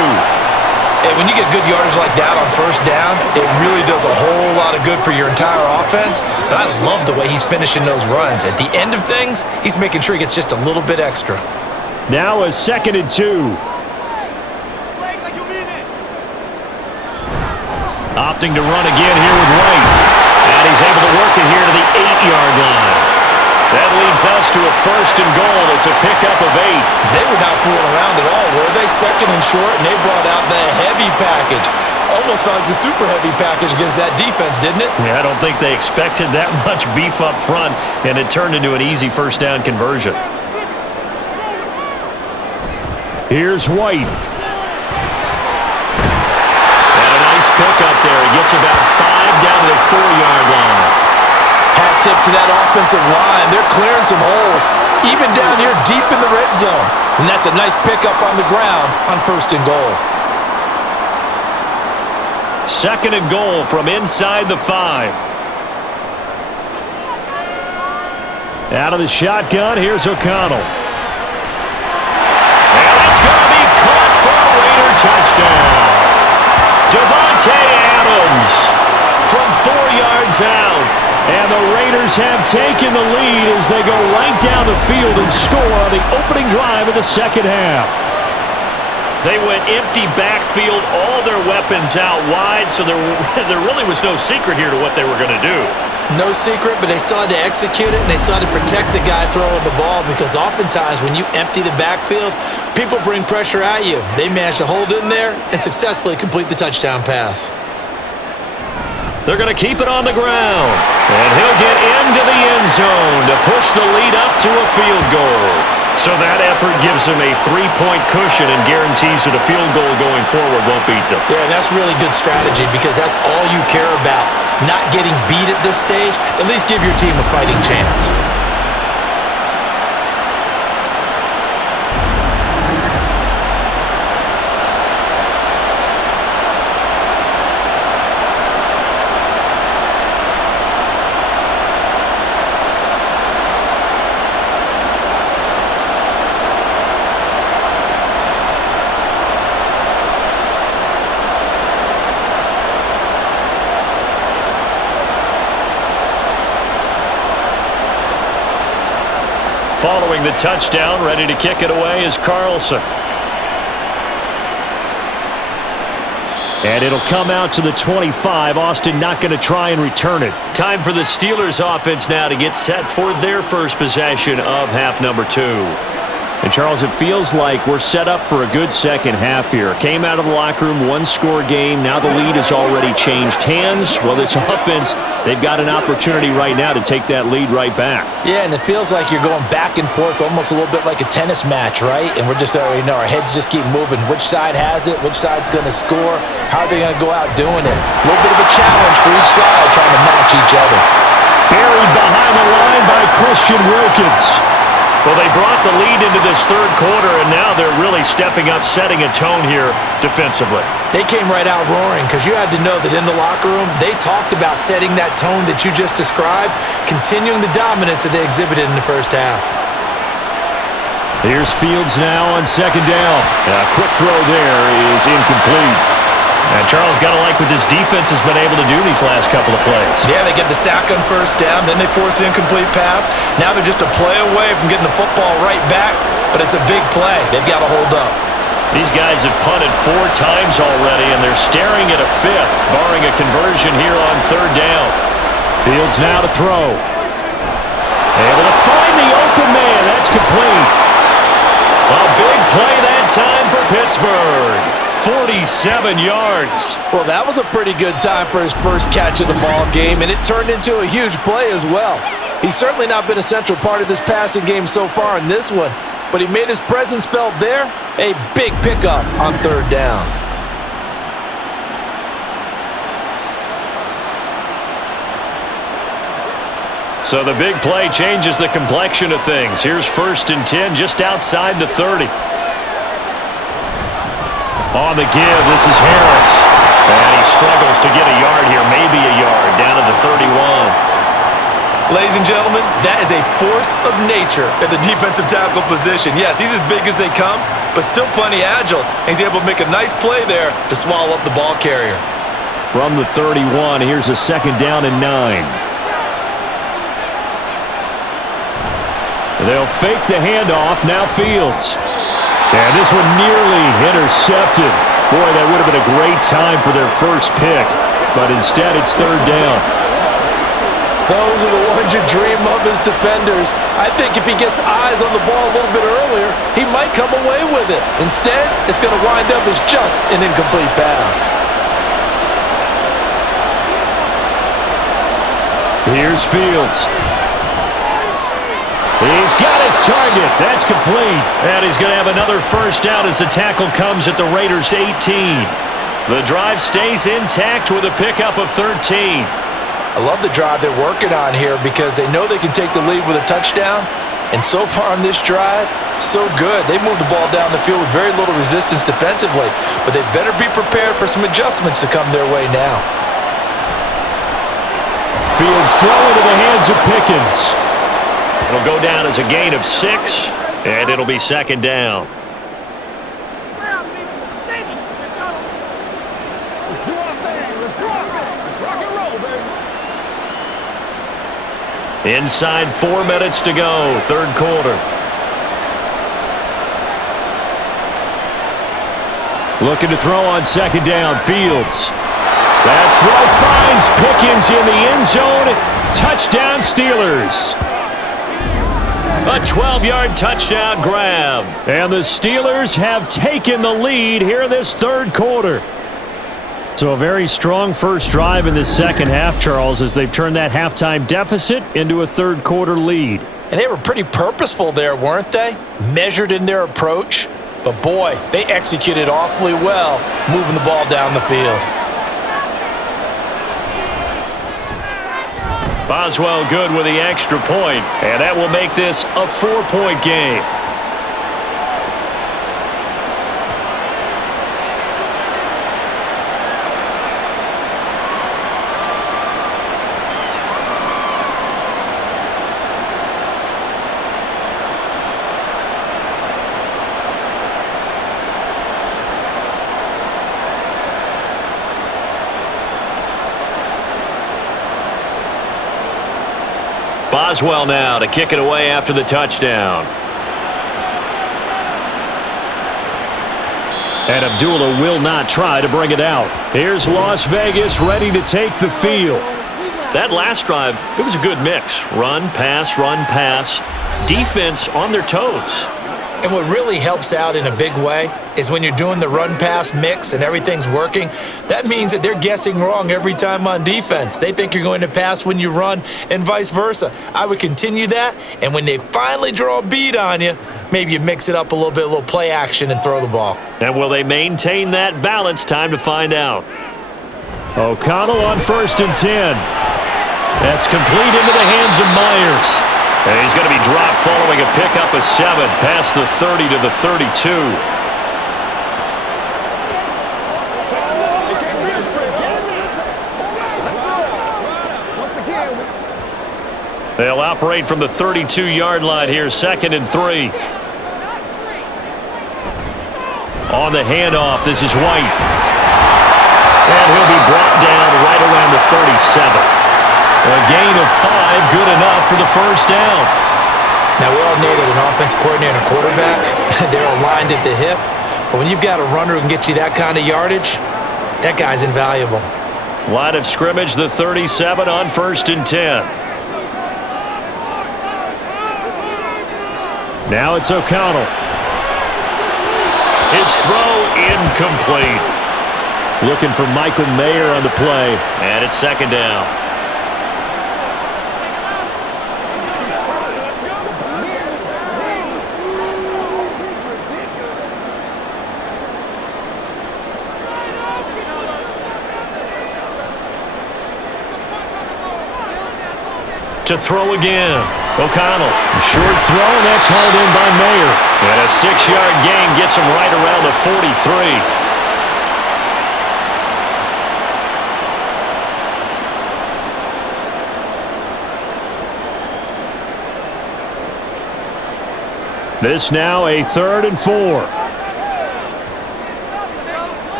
Hey, when you get good yardage like that on 1st down, it really does a whole lot of good for your entire offense. But I love the way he's finishing those runs. At the end of things, he's making sure he gets just a little bit extra. Now a 2nd and 2. Opting to run again here with White. And he's able to work it here to the 8-yard line. That leads us to a 1st and goal. It's a pickup of 8. They were not fooling around at all, were they? 2nd and short, and they brought out the heavy package. Almost felt like the super heavy package against that defense, didn't it? Yeah, I don't think they expected that much beef up front, and it turned into an easy 1st down conversion. Here's White. And a nice pickup there. He gets about 5 down to the 4-yard line. Hat tip to that offensive line. They're clearing some holes, even down here deep in the red zone. And that's a nice pickup on the ground on 1st and goal. 2nd and goal from inside the 5. Out of the shotgun, here's O'Connell. And it's going to be caught for a Raider touchdown. Devontae Adams from 4 yards out. And the Raiders have taken the lead as they go right down the field and score on the opening drive of the 2nd half. They went empty backfield, all their weapons out wide, so there really was no secret here to what they were going to do. No secret, but they still had to execute it, and they still had to protect the guy throwing the ball because oftentimes when you empty the backfield, people bring pressure at you. They managed to hold in there and successfully complete the touchdown pass. They're going to keep it on the ground. And he'll get into the end zone to push the lead up to a field goal. So that effort gives him a 3-point cushion and guarantees that a field goal going forward won't beat them. Yeah, and that's really good strategy because that's all you care about. Not getting beat at this stage. At least give your team a fighting chance. Following the touchdown, ready to kick it away is Carlson. And it'll come out to the 25. Austin not going to try and return it. Time for the Steelers offense now to get set for their first possession of half number 2. And, Charles, it feels like we're set up for a good second half here. Came out of the locker room, one-score game. Now the lead has already changed hands. Well, this offense, they've got an opportunity right now to take that lead right back. Yeah, and it feels like you're going back and forth almost a little bit like a tennis match, right? And we're just, our heads just keep moving. Which side has it? Which side's going to score? How are they going to go out doing it? A little bit of a challenge for each side trying to match each other. Buried behind the line by Christian Wilkins. Well, they brought the lead into this third quarter, and now they're really stepping up, setting a tone here defensively. They came right out roaring because you had to know that in the locker room, they talked about setting that tone that you just described, continuing the dominance that they exhibited in the first half. Here's Fields now on second down. A quick throw there is incomplete. And Charles, got to like what this defense has been able to do these last couple of plays. Yeah, they get the sack on first down, then they force the incomplete pass. Now they're just a play away from getting the football right back, but it's a big play. They've got to hold up. These guys have punted 4 times already, and they're staring at a 5th, barring a conversion here on third down. Fields now to throw. Able to find the open man. That's complete. A big play that time for Pittsburgh. 47 yards. Well, that was a pretty good time for his first catch of the ball game, and it turned into a huge play as well. He's certainly not been a central part of this passing game so far in this one, but he made his presence felt there. A big pickup on third down. So the big play changes the complexion of things. Here's 1st and 10 just outside the 30. On the give, this is Harris. And he struggles to get a yard here, maybe a yard, down to the 31. Ladies and gentlemen, that is a force of nature at the defensive tackle position. Yes, he's as big as they come, but still plenty agile. He's able to make a nice play there to swallow up the ball carrier. From the 31, here's a 2nd down and 9. They'll fake the handoff, now Fields. And this one nearly intercepted. Boy, that would have been a great time for their first pick, but instead it's third down. Those are the ones you dream of as defenders. I think if he gets eyes on the ball a little bit earlier, he might come away with it. Instead, it's going to wind up as just an incomplete pass. Here's Fields. He's got his target. That's complete. And he's going to have another first down as the tackle comes at the Raiders' 18. The drive stays intact with a pickup of 13. I love the drive they're working on here because they know they can take the lead with a touchdown. And so far on this drive, so good. They moved the ball down the field with very little resistance defensively, but they better be prepared for some adjustments to come their way now. Fields throw into the hands of Pickens. It'll go down as a gain of 6, and it'll be 2nd down. Inside 4 minutes to go, third quarter. Looking to throw on 2nd down, Fields. That throw finds Pickens in the end zone. Touchdown, Steelers. A 12-yard touchdown grab. And the Steelers have taken the lead here in this third quarter. So a very strong first drive in the second half, Charles, as they've turned that halftime deficit into a third quarter lead. And they were pretty purposeful there, weren't they? Measured in their approach. But boy, they executed awfully well moving the ball down the field. Boswell good with the extra point, and that will make this a 4-point game. Boswell now to kick it away after the touchdown. And Abdullah will not try to bring it out. Here's Las Vegas ready to take the field. That last drive, it was a good mix. Run, pass, defense on their toes. And what really helps out in a big way is when you're doing the run-pass mix and everything's working, that means that they're guessing wrong every time on defense. They think you're going to pass when you run and vice versa. I would continue that, and when they finally draw a bead on you, maybe you mix it up a little bit, a little play action and throw the ball. And will they maintain that balance? Time to find out. O'Connell on 1st and 10. That's complete into the hands of Myers. And he's going to be dropped following a pickup of 7 past the 30 to the 32. They'll operate from the 32-yard line here, 2nd and 3. On the handoff, this is White. And he'll be brought down right around the 37. A gain of 5, good enough for the first down. Now, we all know that an offensive coordinator and a quarterback, they're aligned at the hip. But when you've got a runner who can get you that kind of yardage, that guy's invaluable. Line of scrimmage, the 37 on 1st and 10. Now it's O'Connell. His throw incomplete. Looking for Michael Mayer on the play. And it's 2nd down. To throw again. O'Connell. Short throw, and that's hauled in by Mayer. And a 6-yard gain gets him right around the 43. This now a 3rd and 4.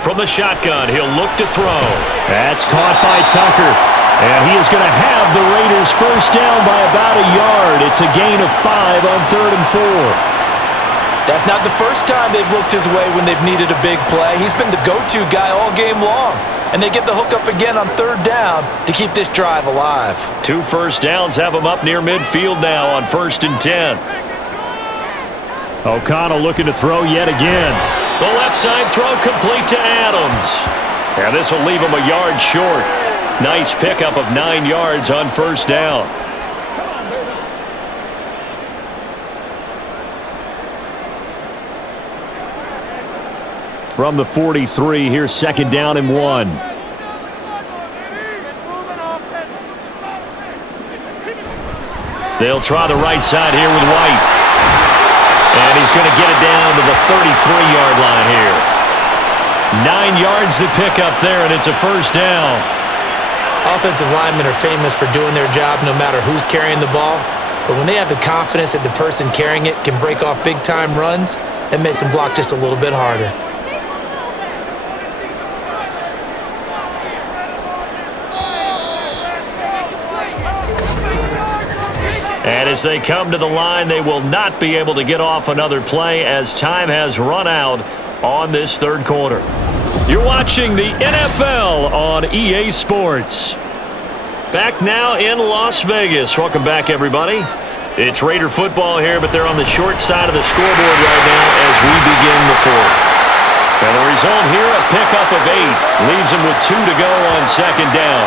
From the shotgun, he'll look to throw. That's caught by Tucker. And he is going to have the Raiders first down by about a yard. It's a gain of 5 on 3rd and 4. That's not the first time they've looked his way when they've needed a big play. He's been the go-to guy all game long. And they get the hook up again on 3rd down to keep this drive alive. 2 first downs have him up near midfield now on 1st and 10. O'Connell looking to throw yet again. The left side throw complete to Adams. And this will leave him a yard short. Nice pickup of 9 yards on 1st down. From the 43, here's 2nd down and 1. They'll try the right side here with White. And he's going to get it down to the 33-yard line here. 9 yards to pick up there, and it's a first down. Offensive linemen are famous for doing their job no matter who's carrying the ball. But when they have the confidence that the person carrying it can break off big-time runs, that makes them block just a little bit harder. And as they come to the line, they will not be able to get off another play as time has run out on this 3rd quarter. You're watching the NFL on EA Sports. Back now in Las Vegas. Welcome back, everybody. It's Raider football here, but they're on the short side of the scoreboard right now as we begin the 4th. And the result here, a pickup of 8. Leaves him with 2 to go on second down.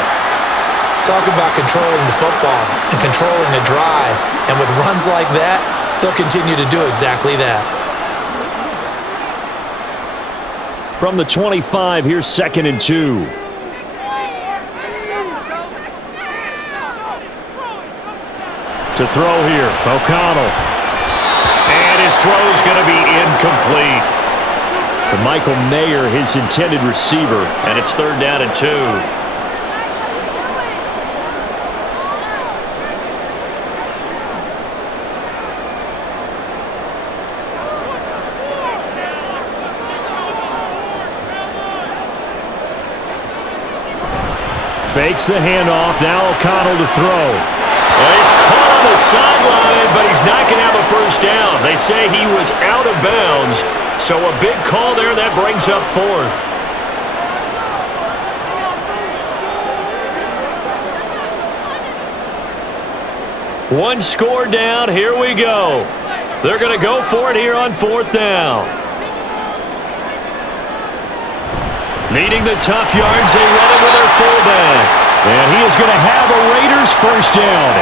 Talk about controlling the football and controlling the drive. And with runs like that, they'll continue to do exactly that. From the 25, here's 2nd and 2. To throw here, O'Connell. And his throw's going to be incomplete. To Michael Mayer, his intended receiver, and it's 3rd down and 2. Fakes the handoff. Now O'Connell to throw. Well, he's caught on the sideline, but he's not going to have a first down. They say he was out of bounds, so a big call there that brings up 4th. One score down. Here we go. They're going to go for it here on 4th down. Needing the tough yards, they run it with their fullback. And he is going to have a Raiders first down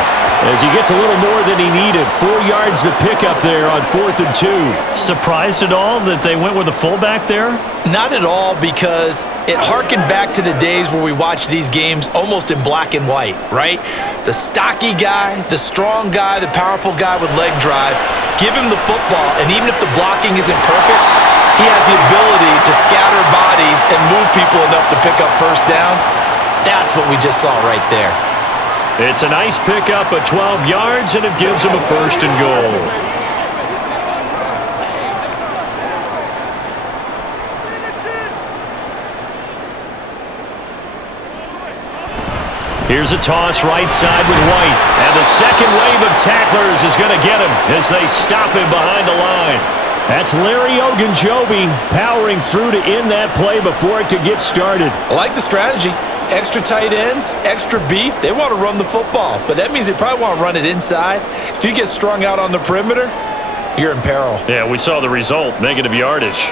as he gets a little more than he needed. 4 yards to pick up there on 4th and 2. Surprised at all that they went with a fullback there? Not at all, because it harkened back to the days where we watched these games almost in black and white, right? The stocky guy, the strong guy, the powerful guy with leg drive. Give him the football, and even if the blocking isn't perfect, he has the ability to scatter bodies and move people enough to pick up first downs. That's what we just saw right there. It's a nice pickup of 12 yards, and it gives him a 1st and goal. Here's a toss right side with White. And the second wave of tacklers is going to get him as they stop him behind the line. That's Larry Ogunjobi powering through to end that play before it could get started. I like the strategy. Extra tight ends, extra beef. They want to run the football, but that means they probably want to run it inside. If you get strung out on the perimeter, you're in peril. Yeah, we saw the result, negative yardage.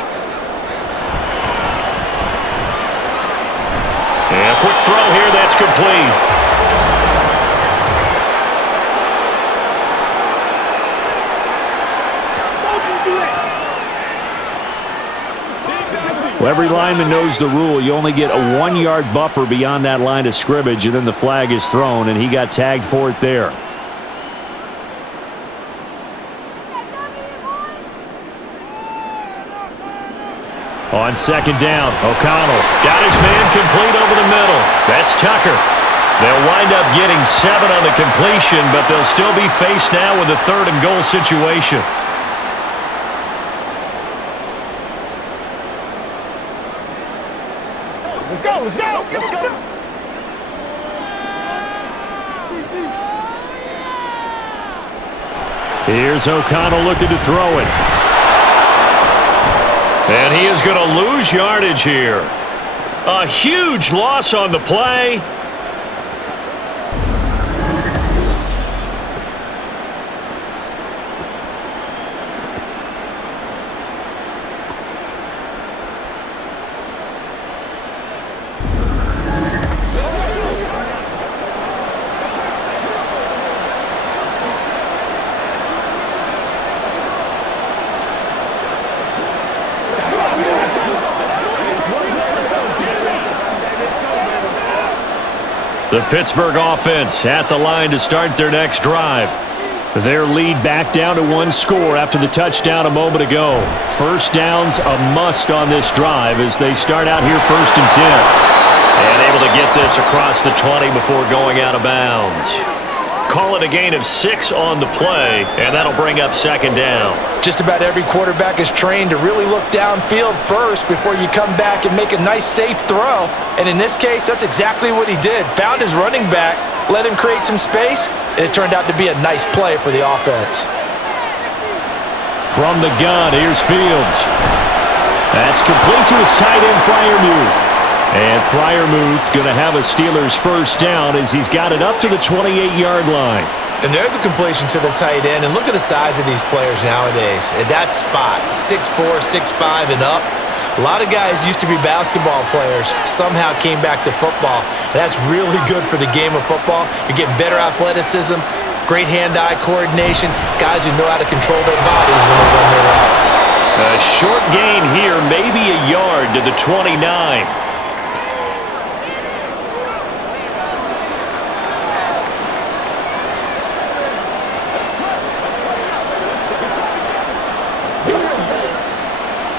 And a quick throw here, that's complete. Well, every lineman knows the rule. You only get a 1-yard buffer beyond that line of scrimmage, and then the flag is thrown, and he got tagged for it there. On 2nd down, O'Connell got his man complete over the middle. That's Tucker. They'll wind up getting 7 on the completion, but they'll still be faced now with a 3rd and goal situation. Let's go, let's go, let's go. Here's O'Connell looking to throw it. And he is going to lose yardage here. A huge loss on the play. The Pittsburgh offense at the line to start their next drive. Their lead back down to 1 score after the touchdown a moment ago. First down's a must on this drive as they start out here 1st and 10. And able to get this across the 20 before going out of bounds. Call it a gain of 6 on the play, and that'll bring up 2nd down. Just about every quarterback is trained to really look downfield first before you come back and make a nice, safe throw. And in this case, that's exactly what he did. Found his running back, let him create some space, and it turned out to be a nice play for the offense. From the gun, here's Fields. That's complete to his tight end, Freiermuth. And Freiermuth going to have a Steelers first down as he's got it up to the 28-yard line. And there's a completion to the tight end. And look at the size of these players nowadays. At that spot, 6'4", 6'5", and up. A lot of guys used to be basketball players, somehow came back to football. And that's really good for the game of football. You're getting better athleticism, great hand-eye coordination, guys who know how to control their bodies when they run their routes. A short gain here, maybe a yard to the 29.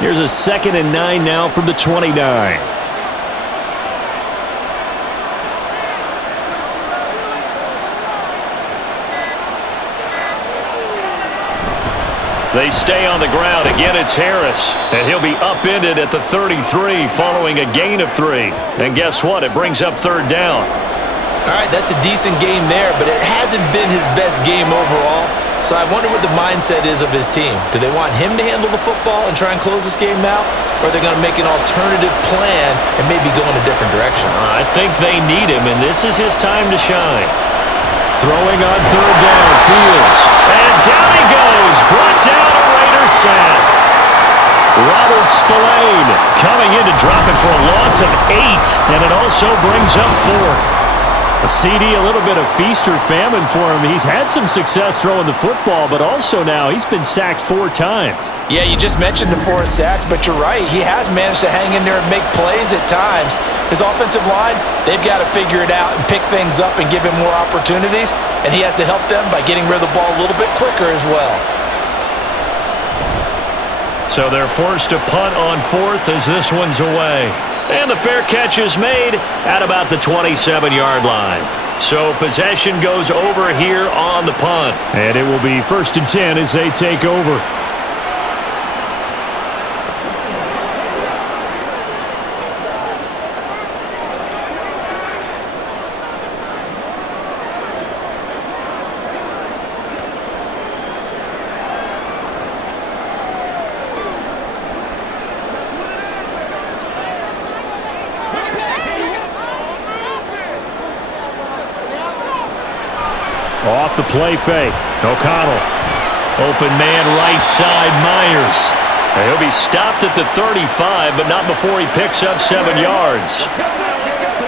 Here's a 2nd and 9 now from the 29. They stay on the ground. Again, it's Harris. And he'll be upended at the 33 following a gain of 3. And guess what? It brings up 3rd down. All right, that's a decent game there, but it hasn't been his best game overall. So I wonder what the mindset is of his team. Do they want him to handle the football and try and close this game out? Or are they going to make an alternative plan and maybe go in a different direction? I think they need him, and this is his time to shine. Throwing on 3rd down, Fields. And down he goes. Brought down a Raider sack. Robert Spillane coming in to drop it for a loss of 8, and it also brings up 4th. A CD, a little bit of feast or famine for him. He's had some success throwing the football, but also now he's been sacked 4 times. Yeah, you just mentioned the 4 sacks, but you're right. He has managed to hang in there and make plays at times. His offensive line, they've got to figure it out and pick things up and give him more opportunities, and he has to help them by getting rid of the ball a little bit quicker as well. So they're forced to punt on 4th as this one's away. And the fair catch is made at about the 27-yard line. So possession goes over here on the punt. And it will be 1st and 10 as they take over. Off the play fake. O'Connell. Open man right side, Myers. And he'll be stopped at the 35, but not before he picks up 7 yards.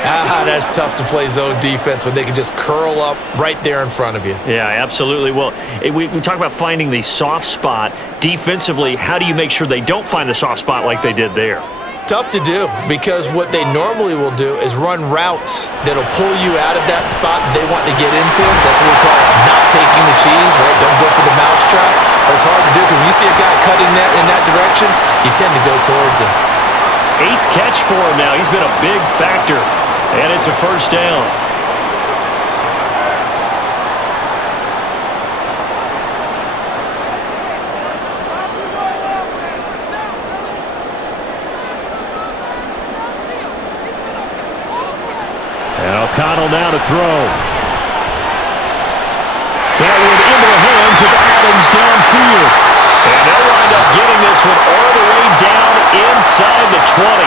That's tough to play zone defense when they can just curl up right there in front of you. Yeah, absolutely. Well, we talk about finding the soft spot. Defensively, how do you make sure they don't find the soft spot like they did there? Tough to do, because what they normally will do is run routes that'll pull you out of that spot that they want to get into. That's what we call not taking the cheese, right? Don't go for the mousetrap. But it's hard to do because when you see a guy cutting that in that direction, you tend to go towards him. 8th catch for him now. He's been a big factor, and it's a 1st down. O'Connell now to throw. That one into the hands of Adams downfield. And they'll wind up getting this one all the way down inside the 20.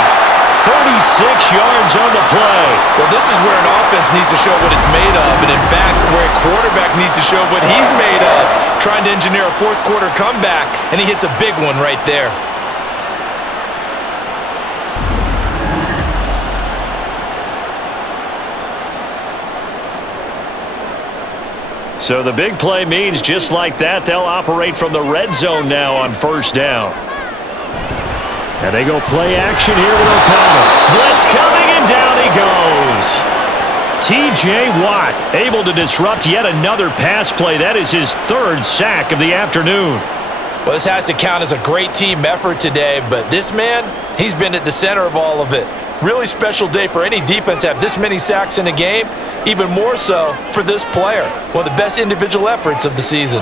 36 yards on the play. Well, this is where an offense needs to show what it's made of, and in fact, where a quarterback needs to show what he's made of, trying to engineer a 4th quarter comeback, and he hits a big one right there. So the big play means just like that, they'll operate from the red zone now on 1st down. And they go play action here with O'Connell. Blitz coming, and down he goes. T.J. Watt able to disrupt yet another pass play. That is his 3rd sack of the afternoon. Well, this has to count as a great team effort today, but this man, he's been at the center of all of it. Really special day for any defense to have this many sacks in a game, even more so for this player. One of the best individual efforts of the season.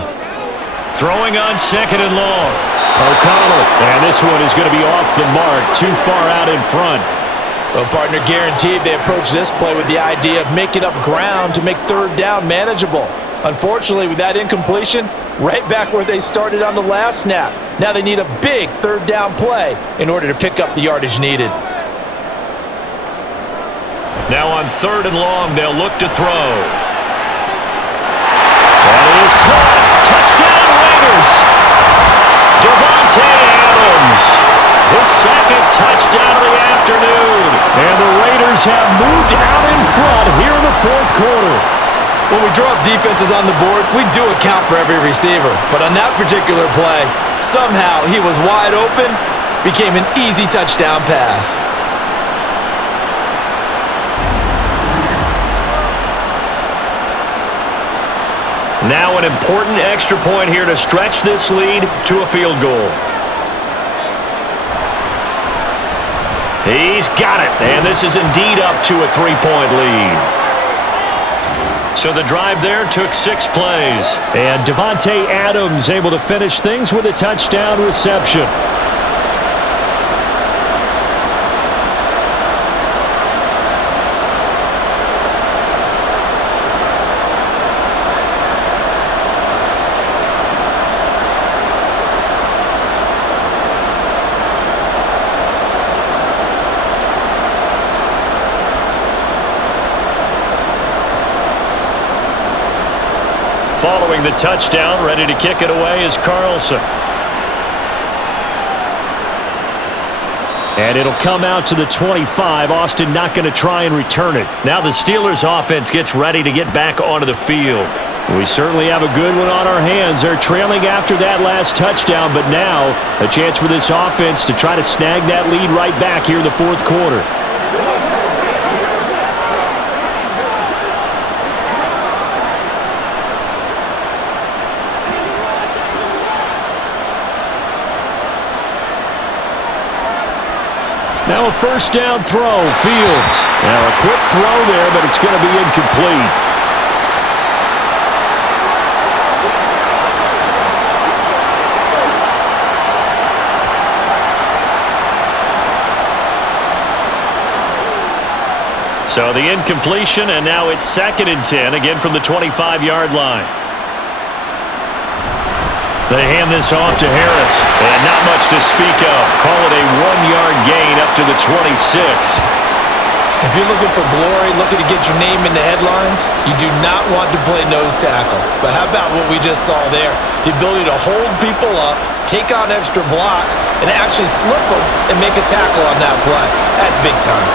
Throwing on 2nd and long. O'Connell, and this one is going to be off the mark, too far out in front. Well, partner, guaranteed they approach this play with the idea of making up ground to make 3rd down manageable. Unfortunately, with that incompletion, right back where they started on the last snap. Now they need a big 3rd down play in order to pick up the yardage needed. Now on 3rd and long, they'll look to throw. That is caught. Touchdown Raiders. Davante Adams. His 2nd Steelers have moved out in front here in the fourth quarter. When we draw up defenses on the board, we do account for every receiver. But on that particular play, somehow he was wide open, became an easy touchdown pass. Now an important extra point here to stretch this lead to a field goal. He's got it, and this is indeed up to a 3-point lead. So the drive there took 6 plays. And Devontae Adams able to finish things with a touchdown reception. Following the touchdown, ready to kick it away is Carlson. And it'll come out to the 25. Austin not going to try and return it. Now the Steelers offense gets ready to get back onto the field. We certainly have a good one on our hands. They're trailing after that last touchdown, but now a chance for this offense to try to snag that lead right back here in the fourth quarter. Now a first down throw, Fields. Now a quick throw there, but it's going to be incomplete. So the incompletion, and now it's 2nd and 10, again from the 25-yard line. They hand this off to Harris, and not much to speak of. Call it a 1-yard gain up to the 26. If you're looking for glory, looking to get your name in the headlines, you do not want to play nose tackle. But how about what we just saw there? The ability to hold people up, take on extra blocks, and actually slip them and make a tackle on that play. That's big time.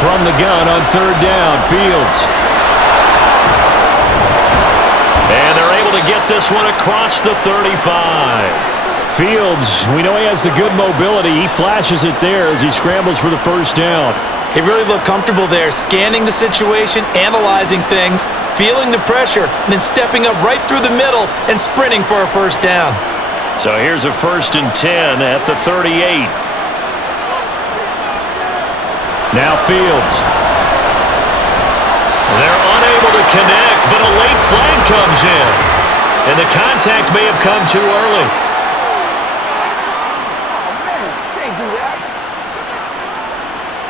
From the gun on 3rd down, Fields. And they're able to get this one across the 35. Fields, we know he has the good mobility. He flashes it there as he scrambles for the first down. He really looked comfortable there, scanning the situation, analyzing things, feeling the pressure, and then stepping up right through the middle and sprinting for a first down. So here's a 1st and 10 at the 38. Now Fields. They're unable to connect, but a late flag comes in. And the contact may have come too early.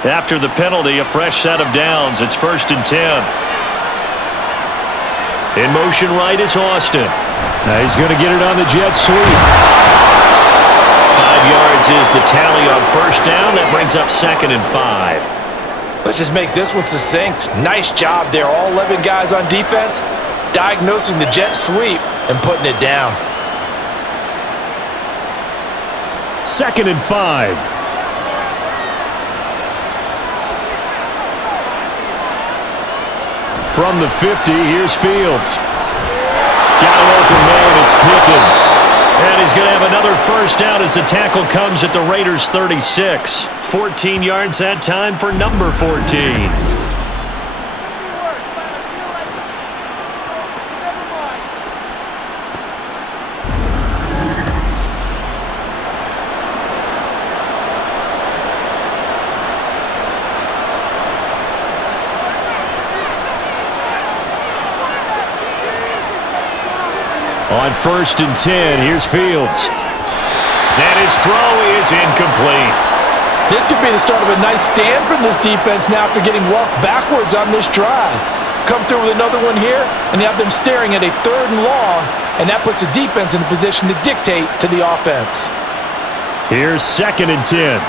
After the penalty, a fresh set of downs. It's 1st and 10. In motion right is Austin. Now he's going to get it on the jet sweep. 5 yards is the tally on first down. That brings up 2nd and 5. Let's just make this one succinct. Nice job there, all 11 guys on defense, diagnosing the jet sweep and putting it down. 2nd and 5. From the 50, here's Fields. Got an open man, it's Pickens. And he's going to have another first down as the tackle comes at the Raiders' 36. 14 yards that time for number 14. On 1st and 10, here's Fields. And his throw is incomplete. This could be the start of a nice stand from this defense now after getting walked backwards on this drive. Come through with another one here, and you have them staring at a 3rd and long, and that puts the defense in a position to dictate to the offense. Here's 2nd and 10.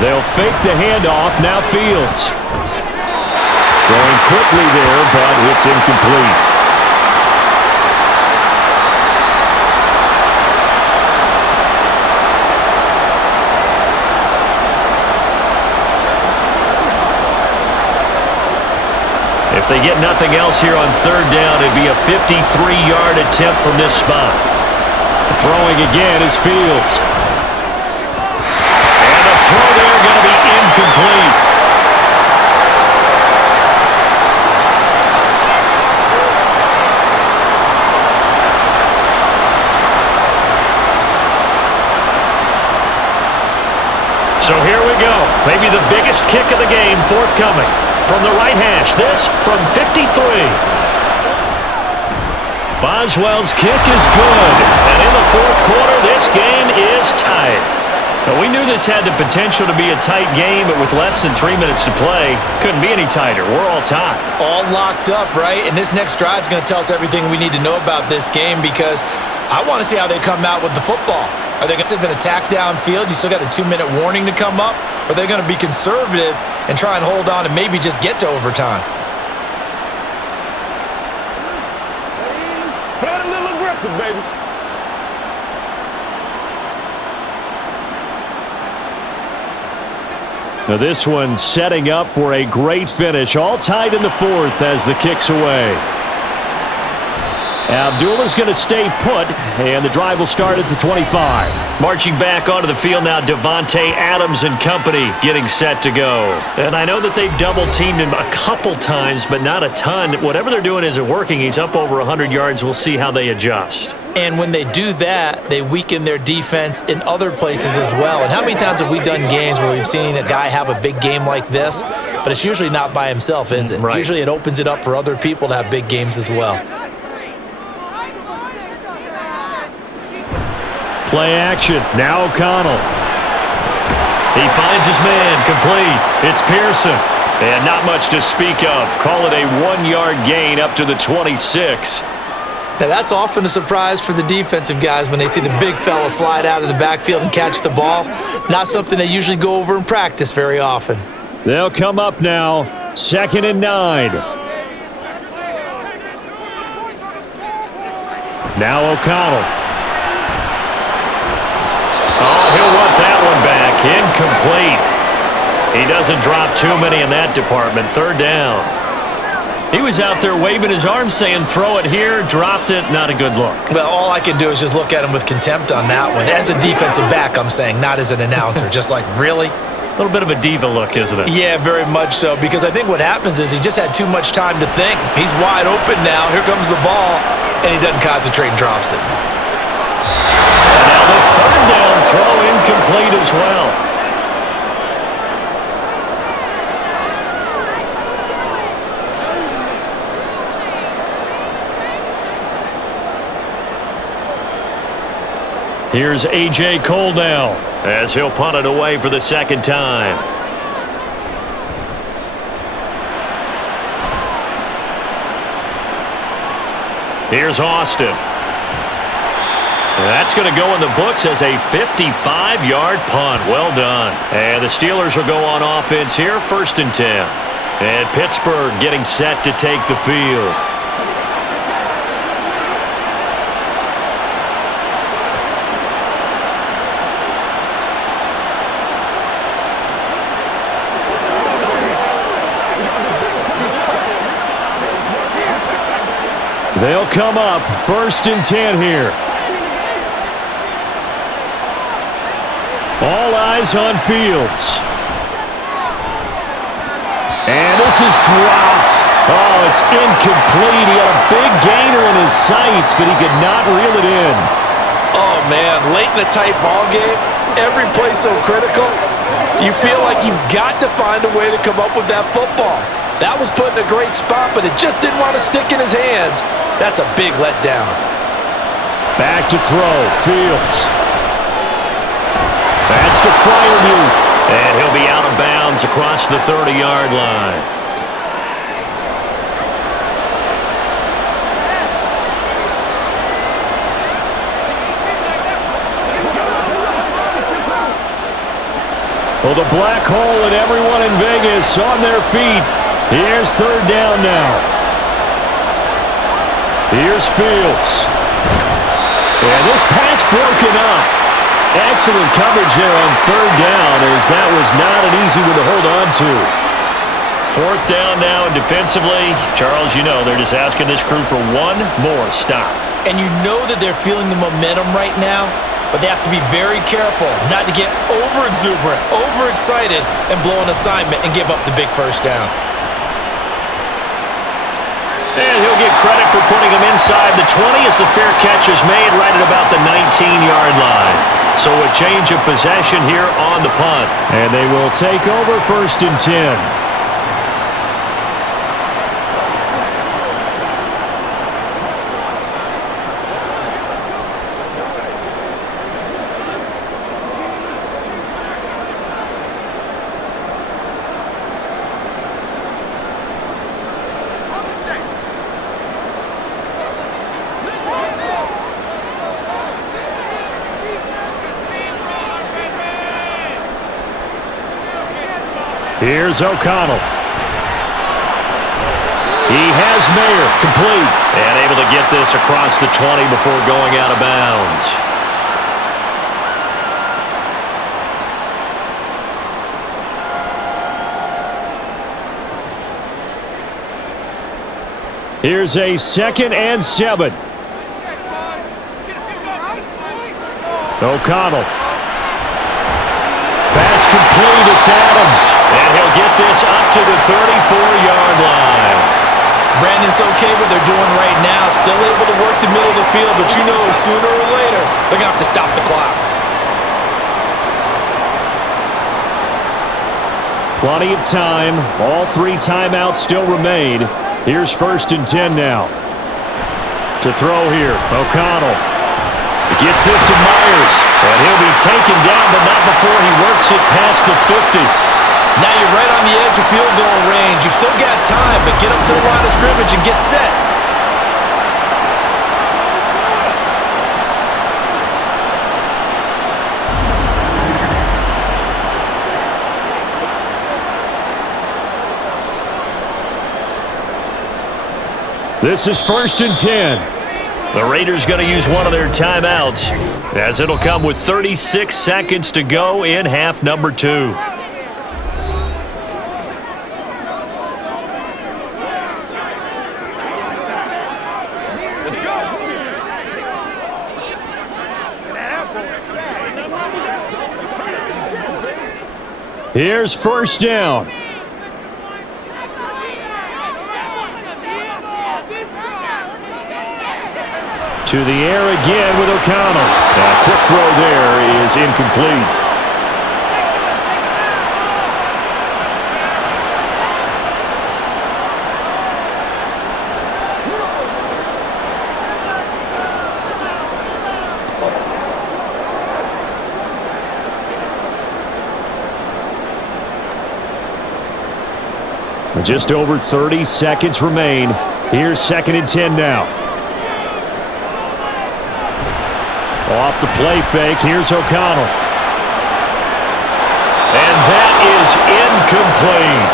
They'll fake the handoff, now Fields. Throwing quickly there, but it's incomplete. they get nothing else here on third down, it'd be a 53-yard attempt from this spot. Throwing again is Fields. And the throw there going to be incomplete. So here we go. Maybe the biggest kick of the game forthcoming. From the right hash, this from 53. Boswell's kick is good. And in the fourth quarter, this game is tied. Now, we knew this had the potential to be a tight game, but with less than 3 minutes to play, couldn't be any tighter. We're all tied. All locked up, right? And this next drive is going to tell us everything we need to know about this game because I want to see how they come out with the football. Are they going to attack downfield? You still got the 2-minute warning to come up? Or are they going to be conservative and try and hold on and maybe just get to overtime? Play a little aggressive, baby. Now this one setting up for a great finish. All tied in the fourth as the kick's away. Abdullah's going to stay put, and the drive will start at the 25. Marching back onto the field now, Devontae Adams and company getting set to go. And I know that they've double-teamed him a couple times, but not a ton. Whatever they're doing isn't working. He's up over 100 yards. We'll see how they adjust. And when they do that, they weaken their defense in other places as well. And how many times have we done games where we've seen a guy have a big game like this, but it's usually not by himself, is it? Right. Usually it opens it up for other people to have big games as well. Play action. Now O'Connell. He finds his man, complete. It's Pearson. And not much to speak of. Call it a 1-yard gain up to the 26. Now that's often a surprise for the defensive guys when they see the big fella slide out of the backfield and catch the ball. Not something they usually go over in practice very often. They'll come up now. 2nd and 9. Now O'Connell. Oh, he'll want that one back. Incomplete. He doesn't drop too many in that department. 3rd down. He was out there waving his arms saying, throw it here, dropped it, not a good look. Well, all I can do is just look at him with contempt on that one. As a defensive back, I'm saying, not as an announcer. Just like, really? A little bit of a diva look, isn't it? Yeah, very much so, because I think what happens is he just had too much time to think. He's wide open now. Here comes the ball, and he doesn't concentrate and drops it. And now the 3rd down throw incomplete as well. Here's A.J. Cole now as he'll punt it away for the 2nd time. Here's Austin. That's going to go in the books as a 55-yard punt. Well done. And the Steelers will go on offense here, 1st and 10. And Pittsburgh getting set to take the field. They'll come up 1st and 10 here. All eyes on Fields. And this is dropped. Oh, it's incomplete. He had a big gainer in his sights, but he could not reel it in. Oh, man, late in a tight ball game, every play so critical. You feel like you've got to find a way to come up with that football. That was put in a great spot, but it just didn't want to stick in his hands. That's a big letdown. Back to throw. Fields. That's to Freiermuth. And he'll be out of bounds across the 30-yard line. Well, the black hole and everyone in Vegas on their feet. Here's 3rd down now. Here's Fields. And this pass broken up. Excellent coverage there on 3rd down, as that was not an easy one to hold on to. 4th down now, and defensively, Charles, you know, they're just asking this crew for one more stop. And you know that they're feeling the momentum right now, but they have to be very careful not to get over-exuberant, overexcited, and blow an assignment and give up the big first down. And he'll get credit for putting him inside the 20 as the fair catch is made right at about the 19-yard line. So a change of possession here on the punt. And they will take over 1st and 10. Here's O'Connell. He has Mayer complete. And able to get this across the 20 before going out of bounds. Here's a 2nd and 7. O'Connell. Pass complete. It's Adams. And he'll get this up to the 34-yard line. Brandon, it's okay what they're doing right now. Still able to work the middle of the field, but you know sooner or later they're going to have to stop the clock. Plenty of time. All 3 timeouts still remain. Here's 1st and 10 now. To throw here, O'Connell. He gets this to Myers. And he'll be taken down, but not before he works it past the 50. Now you're right on the edge of field goal range. You've still got time, but get up to the line of scrimmage and get set. This is 1st and 10. The Raiders going to use one of their timeouts as it'll come with 36 seconds to go in half number 2. Here's 1st down. To the air again with O'Connell. A quick throw there is incomplete. Just over 30 seconds remain. Here's 2nd and 10 now. Off the play fake, here's O'Connell. And that is incomplete.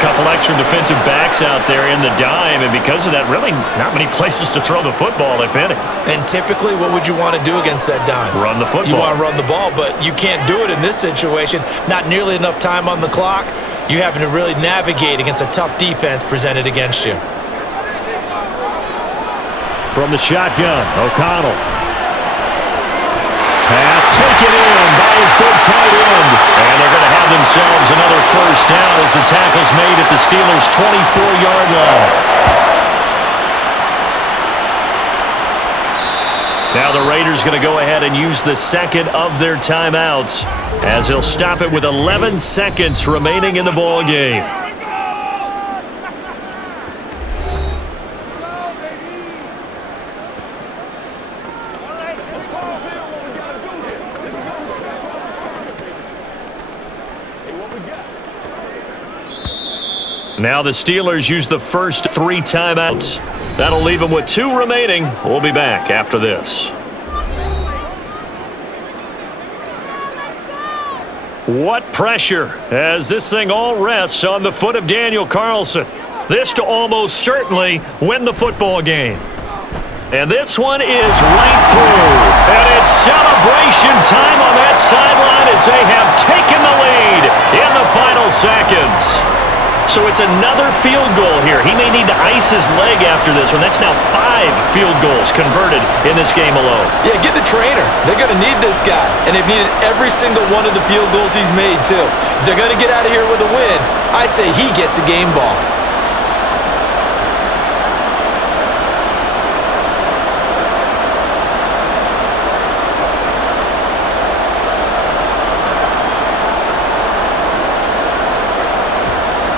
Couple extra defensive backs out there in the dime, and because of that, really not many places to throw the football, if any. And typically, what would you want to do against that dime? Run the football. You want to run the ball, but you can't do it in this situation. Not nearly enough time on the clock. You're having to really navigate against a tough defense presented against you. From the shotgun, O'Connell. Pass taken in by his big tight end. And they're going to have themselves another first down as the tackle's made at the Steelers' 24-yard line. Now the Raiders going to go ahead and use the 2nd of their timeouts as he'll stop it with 11 seconds remaining in the ball game. Now the Steelers use the first 3 timeouts. That'll leave them with 2 remaining. We'll be back after this. What pressure as this thing all rests on the foot of Daniel Carlson. This to almost certainly win the football game. And this one is right through. And it's celebration time on that sideline as they have taken the lead in the final seconds. So it's another field goal here. He may need to ice his leg after this one. That's now 5 field goals converted in this game alone. Yeah, get the trainer. They're going to need this guy. And they've needed every single one of the field goals he's made, too. If they're going to get out of here with a win, I say he gets a game ball.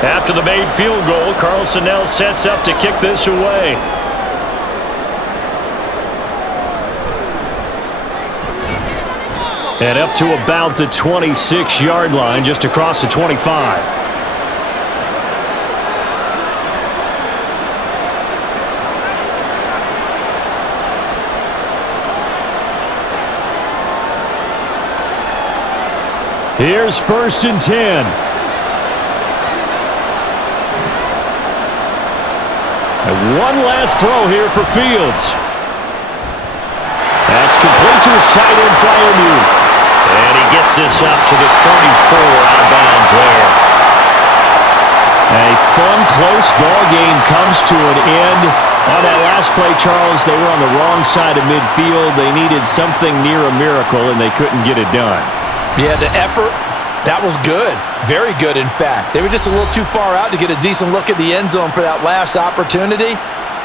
After the made field goal, Carlson now sets up to kick this away. And up to about the 26-yard line, just across the 25. Here's 1st and 10. And one last throw here for Fields. That's complete to his tight end Freiermuth. And he gets this up to the 34 out of bounds there. A fun, close ball game comes to an end. On that last play, Charles, they were on the wrong side of midfield. They needed something near a miracle, and they couldn't get it done. Yeah, the effort, that was good. Very good, in fact. They were just a little too far out to get a decent look at the end zone for that last opportunity.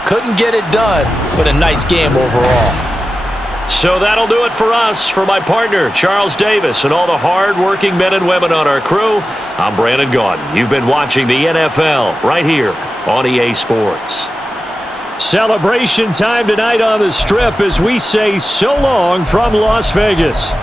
Couldn't get it done, but a nice game overall. So that'll do it for us. For my partner, Charles Davis, and all the hard-working men and women on our crew, I'm Brandon Gaudin. You've been watching the NFL right here on EA Sports. Celebration time tonight on the Strip as we say so long from Las Vegas.